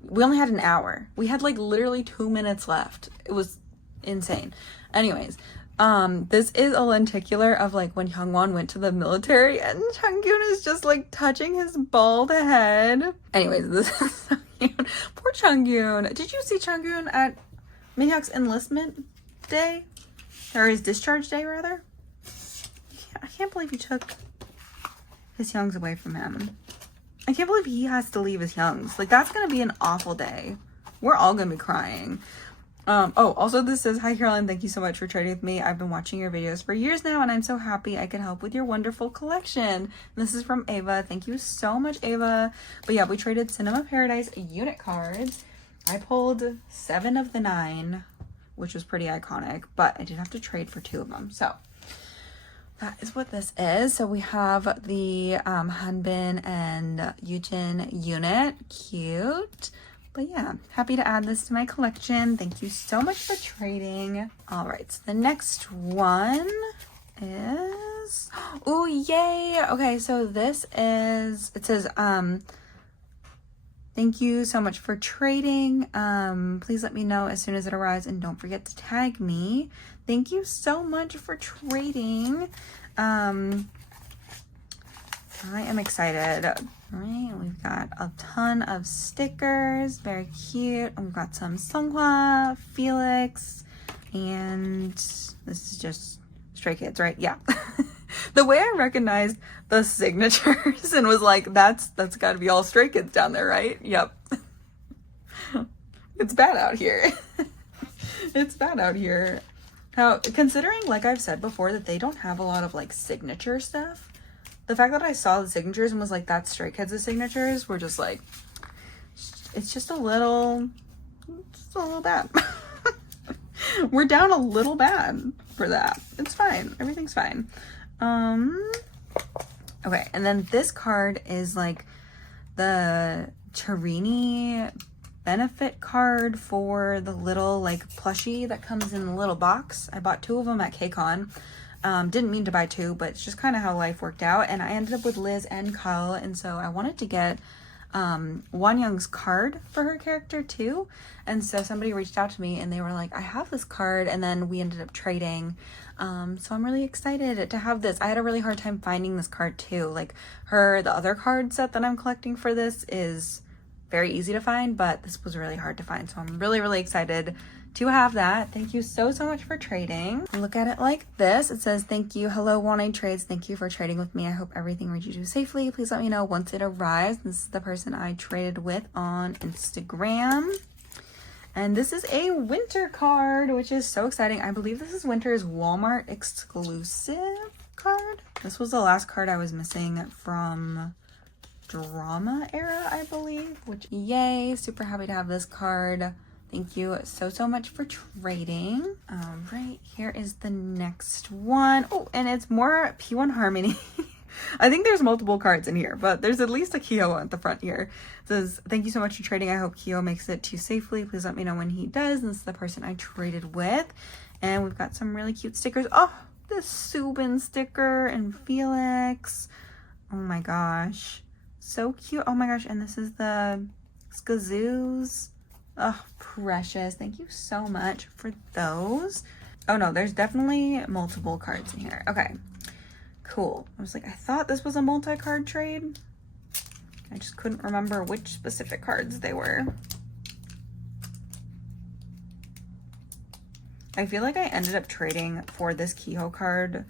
We only had an hour. We had like literally 2 minutes left. It was insane. Anyways, this is a lenticular of like when Hyungwon went to the military and Changyoon is just like touching his bald head. Anyways, this is so cute. Poor Changyoon. Did you see Changyoon at Minhyuk's enlistment day? Or his discharge day, rather? I can't believe he took his Hyungs away from him. I can't believe he has to leave his Hyungs. Like, that's gonna be an awful day. We're all gonna be crying. Oh, also this says, hi Caroline, thank you so much for trading with me. I've been watching your videos for years now and I'm so happy I can help with your wonderful collection. And this is from Ava. Thank you so much, Ava. But yeah, we traded Cinema Paradise unit cards. I pulled 7 of the 9, which was pretty iconic, but I did have to trade for 2 of them. So that is what this is. So we have the Hanbin and Yujin unit. Cute. But yeah, happy to add this to my collection. Thank you so much for trading. All right, so the next one is, oh yay. Okay, so this is, it says, thank you so much for trading. Please let me know as soon as it arrives and don't forget to tag me. Thank you so much for trading. I am excited. All right, we've got a ton of stickers, very cute. We've got some Seonghwa, Felix, and this is just Stray Kids, right? Yeah. The way I recognized the signatures and was like, that's got to be all Stray Kids down there, right? Yep. It's bad out here. It's bad out here. Now, considering, like I've said before, that they don't have a lot of like signature stuff, the fact that I saw the signatures and was like, that's Stray Kids' signatures, were just like, it's just a little bad. We're down a little bad for that. It's fine. Everything's fine. Okay, and then this card is like the Tarini benefit card for the little like plushie that comes in the little box. I bought 2 of them at KCON. Didn't mean to buy 2, but it's just kind of how life worked out. And I ended up with Liz and Kyle, and so I wanted to get Wonyoung's card for her character too. And so somebody reached out to me and they were like, I have this card, and then we ended up trading. So I'm really excited to have this. I had a really hard time finding this card too. Like the other card set that I'm collecting for this is very easy to find, but this was really hard to find. So I'm really, really excited to have that. Thank you so much for trading. Look at it like this. It says, thank you. Hello, Wanted Trades. Thank you for trading with me. I hope everything reaches you safely. Please let me know once it arrives. This is the person I traded with on Instagram. And this is a winter card, which is so exciting. I believe this is winter's Walmart exclusive card. This was the last card I was missing from drama era, I believe, which yay, super happy to have this card. Thank you so much for trading. All right, here is the next one. Oh, and it's more P1 Harmony. I think there's multiple cards in here, but there's at least a Kyo at the front here. It says, thank you so much for trading. I hope Kyo makes it to you safely. Please let me know when he does. This is the person I traded with. And we've got some really cute stickers. Oh, the Subin sticker and Felix. Oh my gosh. So cute. Oh my gosh. And this is the Skazoos. Oh, precious. Thank you so much for those. Oh no, there's definitely multiple cards in here. Okay, cool. I was like, I thought this was a multi-card trade. I just couldn't remember which specific cards they were. I feel like I ended up trading for this Kehoe card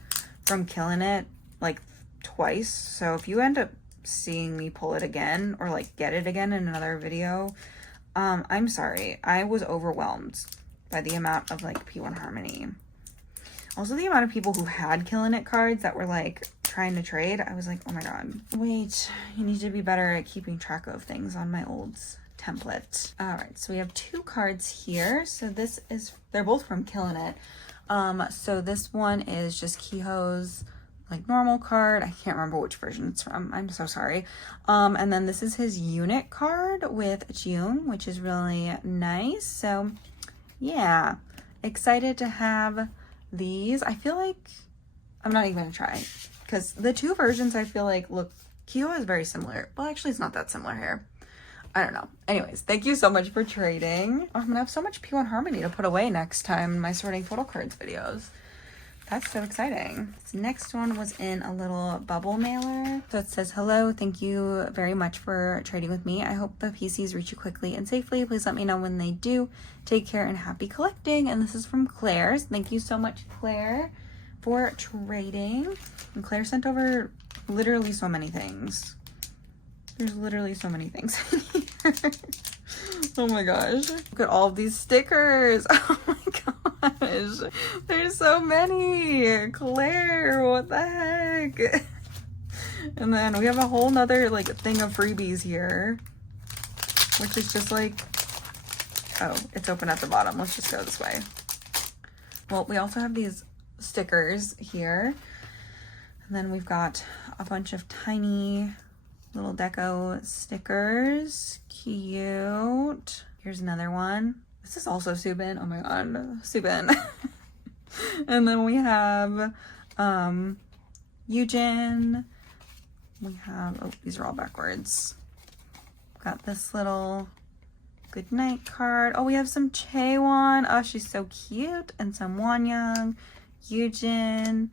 from Killin' It like twice. So if you end up seeing me pull it again or like get it again in another video, I'm sorry. I was overwhelmed by the amount of like P1 Harmony. Also the amount of people who had Killin' It cards that were like trying to trade. I was like, oh my god. Wait, you need to be better at keeping track of things on my old template. All right, so we have 2 cards here. So this is, they're both from Killin' It. So this one is just Kehoe's like normal card. I can't remember which version it's from. I'm so sorry. And then this is his unit card with June, which is really nice. So yeah, excited to have these. I feel like I'm not even gonna try because the two versions I feel like look, Kyo is very similar. Well, actually it's not that similar here. I don't know. Anyways, thank you so much for trading. I'm gonna have so much P1 Harmony to put away next time in my sorting photo cards videos. That's so exciting. This next one was in a little bubble mailer. So it says, hello, thank you very much for trading with me. I hope the PCs reach you quickly and safely. Please let me know when they do. Take care and happy collecting. And this is from Claire. Thank you so much, Claire, for trading. And Claire sent over literally so many things. There's literally so many things in here. Oh my gosh. Look at all of these stickers. Oh my gosh. There's so many. Claire, what the heck? And then we have a whole nother like thing of freebies here, which is just like, oh, it's open at the bottom. Let's just go this way. Well, we also have these stickers here. And then we've got a bunch of tiny little deco stickers. Cute. Here's another one. This is also Subin. Oh my god, Subin. And then we have Eugen. We have, oh, these are all backwards. Got this little good night card. Oh, we have some Chaewon. Oh, she's so cute. And some Wonyoung. Eugen.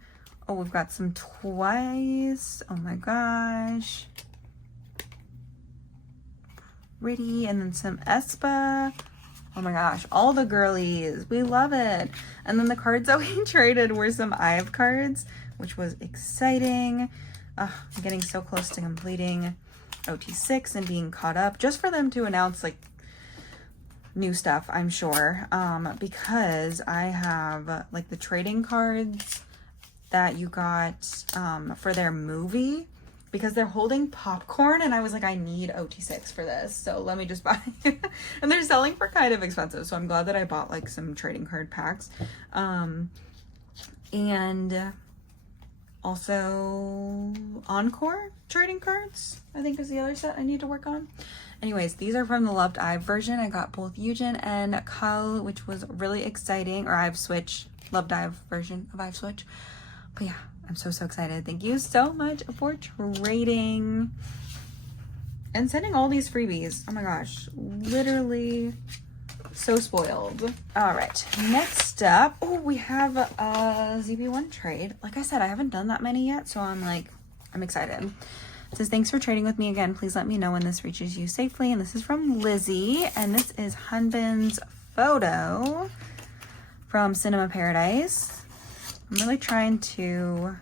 Oh, we've got some Twice. Oh my gosh. Pretty. And then some Aespa. Oh my gosh, all the girlies. We love it. And then the cards that we traded were some IVE cards, which was exciting. I'm getting so close to completing OT6 and being caught up just for them to announce like new stuff, I'm sure. Because I have like the trading cards that you got for their movie, because they're holding popcorn and I was like, I need OT6 for this, so let me just buy it. And they're selling for kind of expensive, so I'm glad that I bought like some trading card packs. And also Encore trading cards, I think is the other set I need to work on. Anyways, these are from the Loved IVE version. I got both Eugen and Kal, which was really exciting, or IVE Switch, Loved IVE version of IVE Switch. But yeah, I'm so excited. Thank you so much for trading and sending all these freebies. Oh my gosh, literally so spoiled. All right, next up, oh, we have a ZB1 trade. Like I said, I haven't done that many yet, so I'm excited. It says, thanks for trading with me again. Please let me know when this reaches you safely. And this is from Lizzie, and this is Hanbin's photo from Cinema Paradise. I'm really trying to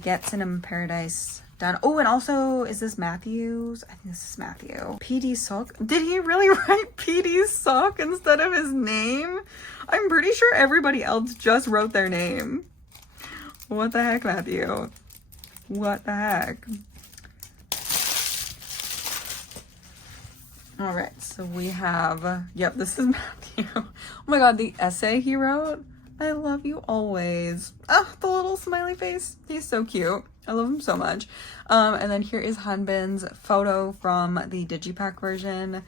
get Cinema Paradise done. Oh, and also, is this Matthew's? I think this is Matthew. PD Sok. Did he really write PD Sok instead of his name? I'm pretty sure everybody else just wrote their name. What the heck, Matthew? What the heck? All right, so we have, yep, this is Matthew. Oh my god, the essay he wrote. I love you always. Oh, the little smiley face. He's so cute. I love him so much. And then here is Hanbin's photo from the Digipack version.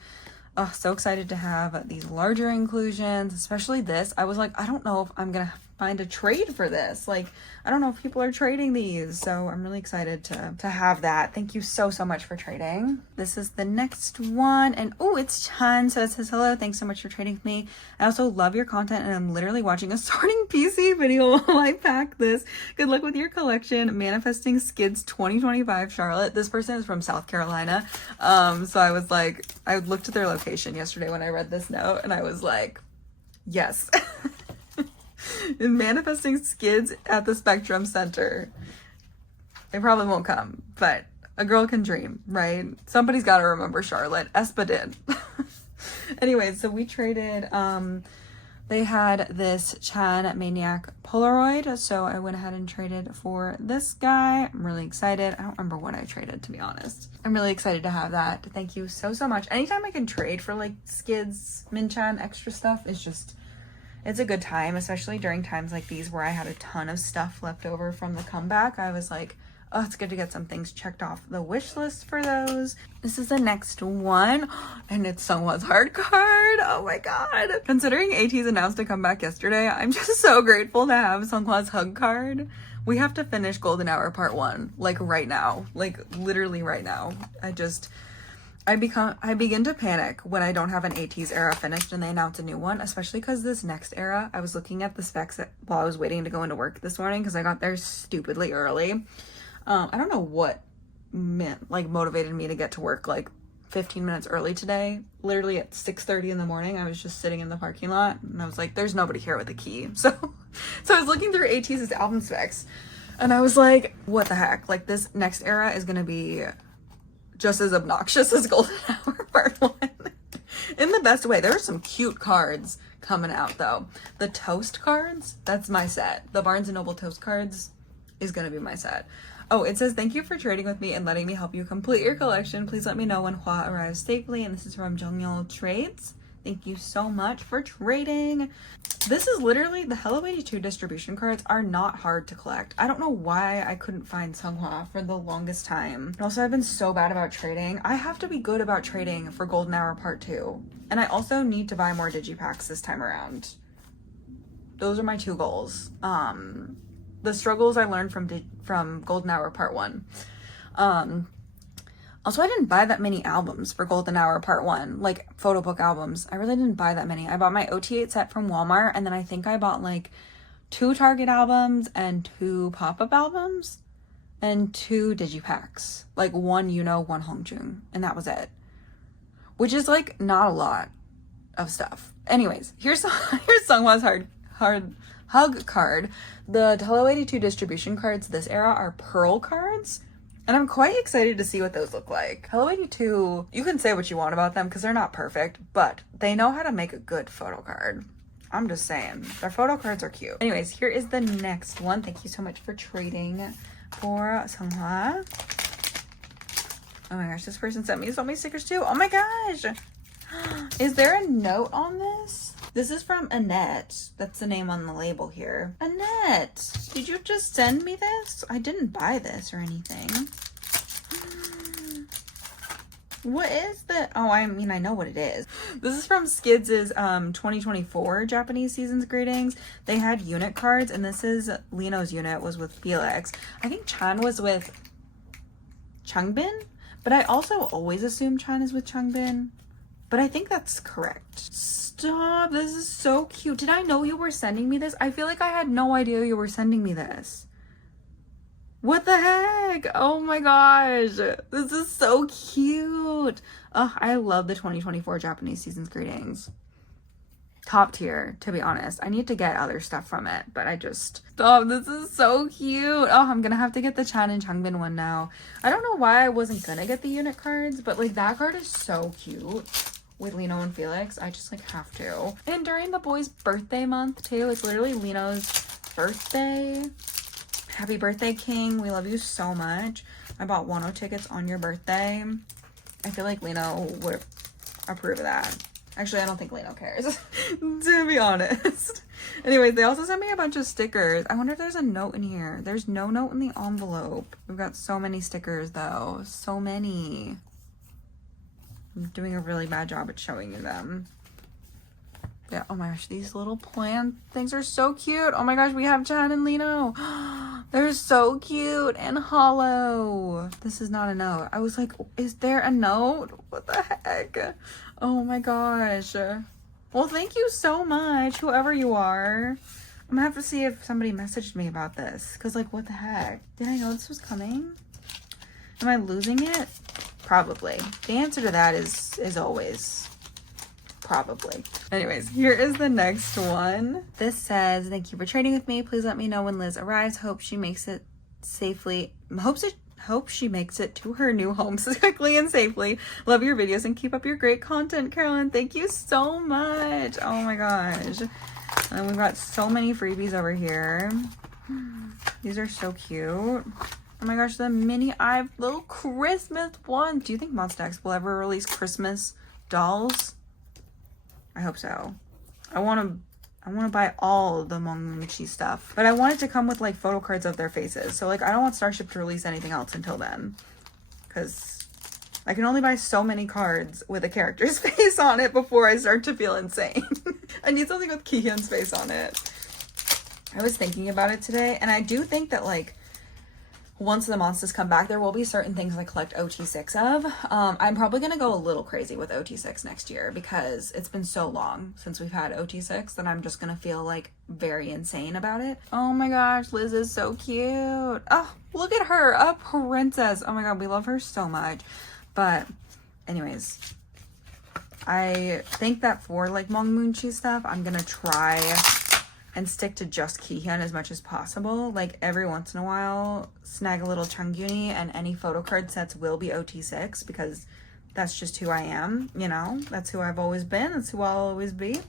Oh, so excited to have these larger inclusions, especially this. I was like, I don't know if I'm gonna find a trade for this. Like, I don't know if people are trading these, so I'm really excited to have that. Thank you so much for trading. This is the next one, and oh, it's Chan. So it says, hello, thanks so much for trading with me. I also love your content, and I'm literally watching a sorting PC video while I pack this. Good luck with your collection. Manifesting Skids 2025 Charlotte. This person is from South Carolina. So I was like, I looked at their location yesterday when I read this note, and I was like, yes. Manifesting Skids at the Spectrum Center. They probably won't come, but a girl can dream, right? Somebody's got to remember Charlotte. Aespa did. Anyways, so we traded, they had this Chan Maniac Polaroid, so I went ahead and traded for this guy. I'm really excited. I don't remember what I traded, to be honest. I'm really excited to have that. Thank you so much. Anytime I can trade for like Skids, Min-Chan, extra stuff, it's it's a good time, especially during times like these where I had a ton of stuff left over from the comeback. I was like, oh, it's good to get some things checked off the wish list for those. This is the next one, and it's Seungwa's heart card. Oh my god. Considering ATEEZ announced a comeback yesterday, I'm just so grateful to have Seungwa's hug card. We have to finish Golden Hour Part 1, like right now. Like literally right now. I begin to panic when I don't have an ATEEZ era finished and they announce a new one, especially because this next era, I was looking at the specs while I was waiting to go into work this morning because I got there stupidly early. I don't know what motivated me to get to work like 15 minutes early today. Literally at 6:30 in the morning, I was just sitting in the parking lot and I was like, there's nobody here with a key. So I was looking through ATEEZ's album specs and I was like, what the heck? Like this next era is gonna be just as obnoxious as Golden Hour Part 1. In the best way. There are some cute cards coming out though. The toast cards, that's my set. The Barnes & Noble toast cards is gonna be my set. Oh, it says, thank you for trading with me and letting me help you complete your collection. Please let me know when Hua arrives safely. And this is from Jongyol Trades. Thank you so much for trading. This is literally, the Hello 82 distribution cards are not hard to collect. I don't know why I couldn't find Seonghwa for the longest time. Also, I've been so bad about trading. I have to be good about trading for Golden Hour Part 2. And I also need to buy more digipacks this time around. Those are my 2 goals. The struggles I learned from Golden Hour Part 1. Also, I didn't buy that many albums for Golden Hour Part 1, like photo book albums. I really didn't buy that many. I bought my OT8 set from Walmart, and then I think I bought like 2 Target albums and 2 pop-up albums and 2 digipacks. Like 1 Yuno, 1 Hongjung, and that was it. Which is like not a lot of stuff. Anyways, here's Seonghwa's hug card. The Hello 82 distribution cards this era are pearl cards, and I'm quite excited to see what those look like. Hello 82, you can say what you want about them because they're not perfect, but they know how to make a good photo card. I'm just saying, their photo cards are cute. Anyways, here is the next one. Thank you so much for trading for Seonghwa. Oh my gosh, this person sent me so many stickers too. Oh my gosh. Is there a note on this? This is from Annette. That's the name on the label here. Annette, did you just send me this? I didn't buy this or anything. What is the... Oh, I mean, I know what it is. This is from Skids' 2024 Japanese season's greetings. They had unit cards, and this is Lino's unit was with Felix. I think Chan was with Changbin, but I also always assume Chan is with Changbin. But I think that's correct. Stop, this is so cute. Did I know you were sending me this? I feel like I had no idea you were sending me this. What the heck? Oh my gosh, this is so cute. Oh, I love the 2024 Japanese season's greetings. Top tier, to be honest. I need to get other stuff from it, but I just... Stop, this is so cute. Oh, I'm gonna have to get the Chan and Changbin one now. I don't know why I wasn't gonna get the unit cards, but like that card is so cute. With Lino and Felix, I just like have to. And during the boys' birthday month too, it's literally Lino's birthday. Happy birthday, King. We love you so much. I bought Wonho tickets on your birthday. I feel like Lino would approve of that. Actually, I don't think Lino cares, to be honest. Anyways, they also sent me a bunch of stickers. I wonder if there's a note in here. There's no note in the envelope. We've got so many stickers though. So many. I'm doing a really bad job at showing you them. Yeah, oh my gosh, these little plant things are so cute. Oh my gosh, we have Chan and Lino. They're so cute and hollow. This is not a note. I was like, is there a note? What the heck? Oh my gosh. Well, thank you so much, whoever you are. I'm gonna have to see if somebody messaged me about this. Because, like, what the heck? Did I know this was coming? Am I losing it? Probably. The answer to that is always probably. Anyways, here is the next one. This says, thank you for trading with me. Please let me know when Liz arrives. Hope she makes it safely. Hope she makes it to her new home quickly and safely. Love your videos and keep up your great content, Carolyn. Thank you so much. Oh my gosh. And we've got so many freebies over here. These are so cute. Oh my gosh, the mini Ive little Christmas ones. Do you think Monster X will ever release Christmas dolls? I hope so. I want I want to buy all the Mongmuchi stuff. But I want it to come with like photo cards of their faces. So like I don't want Starship to release anything else until then. Because I can only buy so many cards with a character's face on it before I start to feel insane. I need something with Kihyun's face on it. I was thinking about it today, and I do think that like once the monsters come back, there will be certain things I collect OT6 of. I'm probably gonna go a little crazy with OT6 next year because it's been so long since we've had OT6 that I'm just gonna feel like very insane about it. Oh my gosh, Liz is so cute. Oh, look at her, a princess. Oh my god, we love her so much. But anyways, I think that for like Mongmuchi stuff, I'm gonna try and stick to just Kihyun as much as possible. Like every once in a while, snag a little Changyuni, and any photo card sets will be OT6 because that's just who I am, you know? That's who I've always been. That's who I'll always be.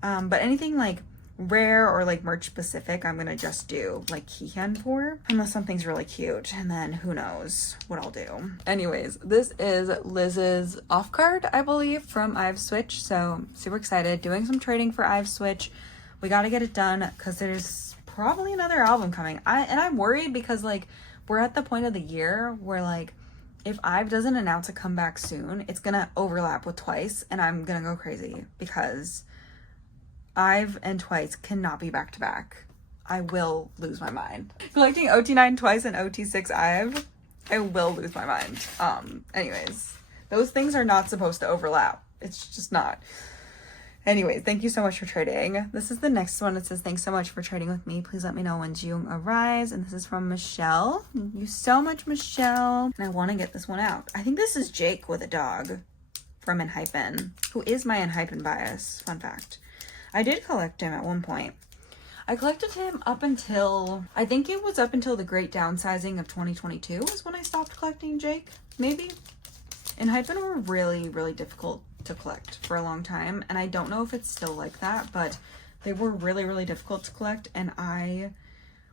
But anything like rare or like merch specific, I'm gonna just do like Kihyun for, unless something's really cute, and then who knows what I'll do. Anyways, this is Liz's off card, I believe, from I've Switch. So super excited, doing some trading for I've Switch. We got to get it done because there's probably another album coming. I'm worried because like we're at the point of the year where like if IVE doesn't announce a comeback soon, it's gonna overlap with Twice, and I'm gonna go crazy because IVE and Twice cannot be back to back. I will lose my mind. Collecting OT9 Twice and OT6 IVE, I will lose my mind. Anyways, those things are not supposed to overlap. It's just not. Anyways, thank you so much for trading. This is the next one. It says, thanks so much for trading with me. Please let me know when Jung arrives. And this is from Michelle. Thank you so much, Michelle. And I want to get this one out. I think this is Jake with a dog from Enhypen, who is my Enhypen bias. Fun fact. I did collect him at one point. I collected him up until, I think it was up until the great downsizing of 2022 is when I stopped collecting Jake, maybe. Enhypen were really, really difficult to collect for a long time, and I don't know if it's still like that, but they were really, really difficult to collect, and I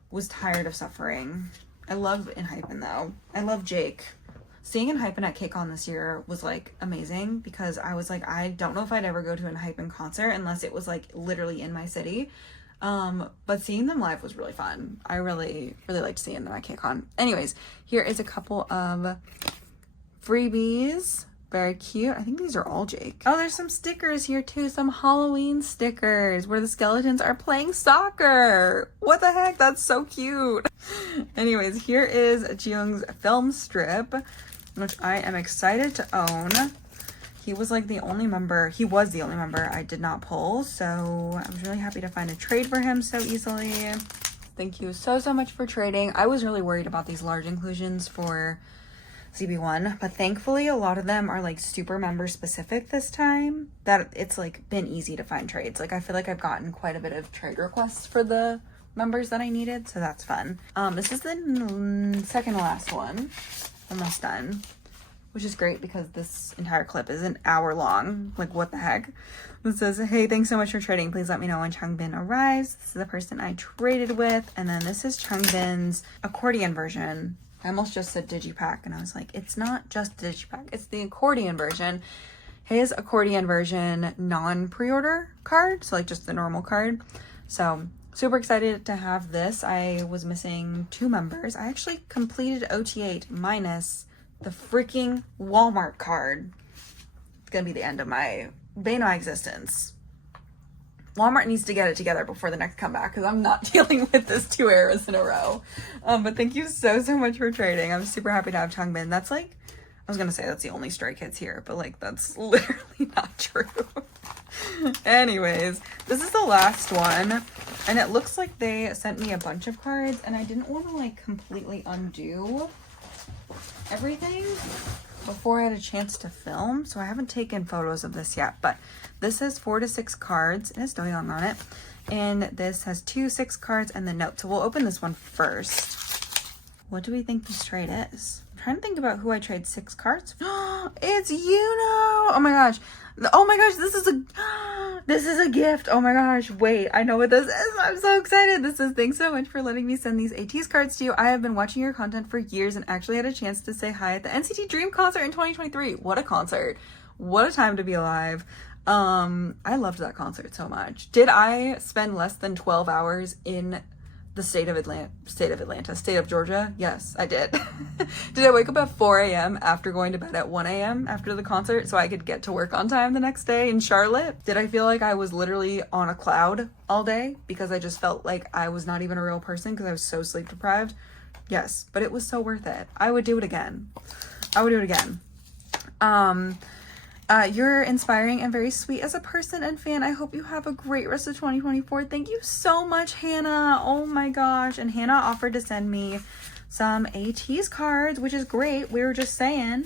was tired of suffering. I love Enhypen though. I love Jake. Seeing Enhypen at KCON this year was like amazing because I was like, I don't know if I'd ever go to an Enhypen concert unless it was like literally in my city. But seeing them live was really fun. I really, really liked seeing them at KCON. Anyways, here is a couple of freebies. Very cute. I think these are all Jake. Oh, there's some stickers here too. Some Halloween stickers where the skeletons are playing soccer. What the heck? That's so cute. Anyways, here is Jung's film strip, which I am excited to own. He was like the only member. He was the only member I did not pull. So I was really happy to find a trade for him so easily. Thank you so, so much for trading. I was really worried about these large inclusions for ZB1, but thankfully a lot of them are like super member specific this time, that it's like been easy to find trades. Like I feel like I've gotten quite a bit of trade requests for the members that I needed, so that's fun. This is the second to last one, almost done, which is great because this entire clip is an hour long. Like what the heck. It says, hey, thanks so much for trading. Please let me know when Changbin arrives. This is the person I traded with, and then this is Changbin's accordion version. I almost just said digipack, and I was like, it's not just digipack, it's the accordion version. His accordion version non-pre-order card, so like just the normal card. So super excited to have this. I was missing 2 members. I actually completed OT8 minus the freaking Walmart card. It's gonna be the end of my Bano existence. Walmart needs to get it together before the next comeback because I'm not dealing with this 2 errors in a row. But thank you so, so much for trading. I'm super happy to have Changbin. That's like, I was going to say that's the only Stray Kids here, but like that's literally not true. Anyways, this is the last one. And it looks like they sent me a bunch of cards and I didn't want to like completely undo everything before I had a chance to film. So I haven't taken photos of this yet, but this has 4 to 6 cards. It has Doyoung on it. And this has 2 6 cards and the note. So we'll open this one first. What do we think this trade is? I'm trying to think about who I trade 6 cards. It's Yuno! Oh my gosh. Oh my gosh, this is a gift. Oh my gosh, wait, I know what this is. I'm so excited. This is, thanks so much for letting me send these ATEEZ cards to you. I have been watching your content for years and actually had a chance to say hi at the NCT Dream concert in 2023. What a concert. What a time to be alive. I loved that concert so much. Did I spend less than 12 hours in the state of Georgia? Yes, I did. Did I wake up at 4 a.m. after going to bed at 1 a.m. after the concert so I could get to work on time the next day in Charlotte? Did I feel like I was literally on a cloud all day because I just felt like I was not even a real person because I was so sleep deprived? Yes, but it was so worth it. I would do it again. I would do it again. You're inspiring and very sweet as a person and fan. I hope you have a great rest of 2024. Thank you so much, Hannah. Oh my gosh. And Hannah offered to send me some ATEEZ cards, which is great. We were just saying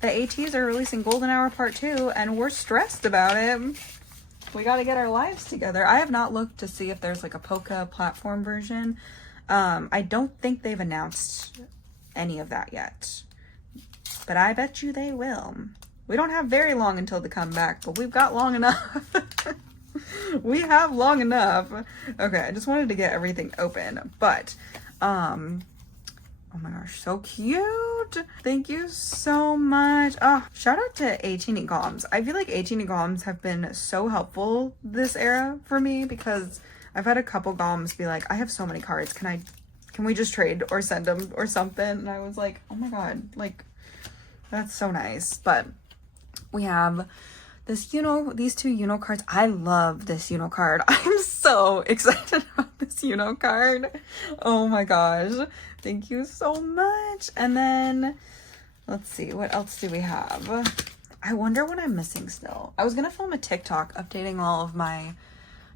that ATEEZ are releasing Golden Hour Part 2 and we're stressed about it. We got to get our lives together. I have not looked to see if there's like a Polka platform version. I don't think they've announced any of that yet, but I bet you they will. We don't have very long until the comeback, but we've got long enough. We have long enough. Okay, I just wanted to get everything open, but, oh my gosh, so cute. Thank you so much. Oh, shout out to ATEEZ. I feel like ATEEZ have been so helpful this era for me because I've had a couple goms be like, I have so many cards. Can we just trade or send them or something? And I was like, oh my God, like, that's so nice. But we have this, these two cards. I love this card. I'm so excited about this card. Oh my gosh. Thank you so much. And then let's see, what else do we have? I wonder what I'm missing still. I was going to film a TikTok updating all of my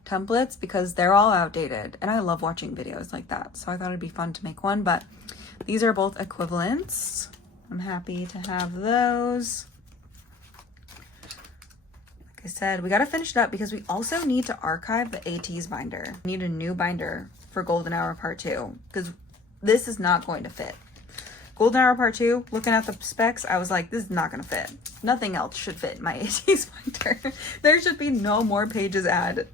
templates because they're all outdated and I love watching videos like that. So I thought it'd be fun to make one, but these are both equivalents. I'm happy to have those. Like I said, we got to finish it up because we also need to archive the ATEEZ binder. We need a new binder for Golden Hour Part 2 because this is not going to fit. Golden Hour Part 2, looking at the specs, I was like, this is not going to fit. Nothing else should fit in my ATEEZ binder. There should be no more pages added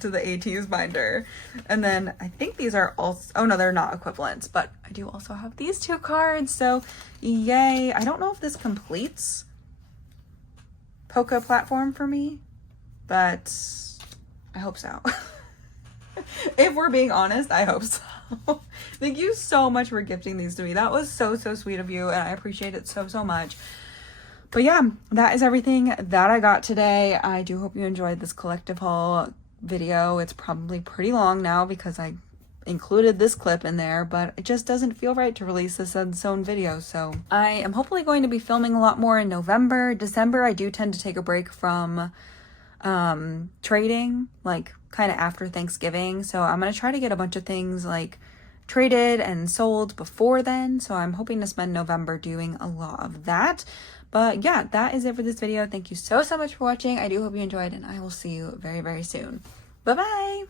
to the ATEEZ binder. And then I think these are also, oh no, they're not equivalents, but I do also have these two cards. So yay. I don't know if this completes Polka platform for me, but I hope so. If we're being honest, I hope so. Thank you so much for gifting these to me. That was so sweet of you and I appreciate it so much. But yeah, that is everything that I got today. I do hope you enjoyed this collective haul video. It's probably pretty long now because I included this clip in there, but it just doesn't feel right to release this on its own video. So I am hopefully going to be filming a lot more in November. December, I do tend to take a break from trading, like kind of after Thanksgiving. So I'm going to try to get a bunch of things like traded and sold before then. So I'm hoping to spend November doing a lot of that. But yeah, that is it for this video. Thank you so much for watching. I do hope you enjoyed and I will see you very soon. Bye bye.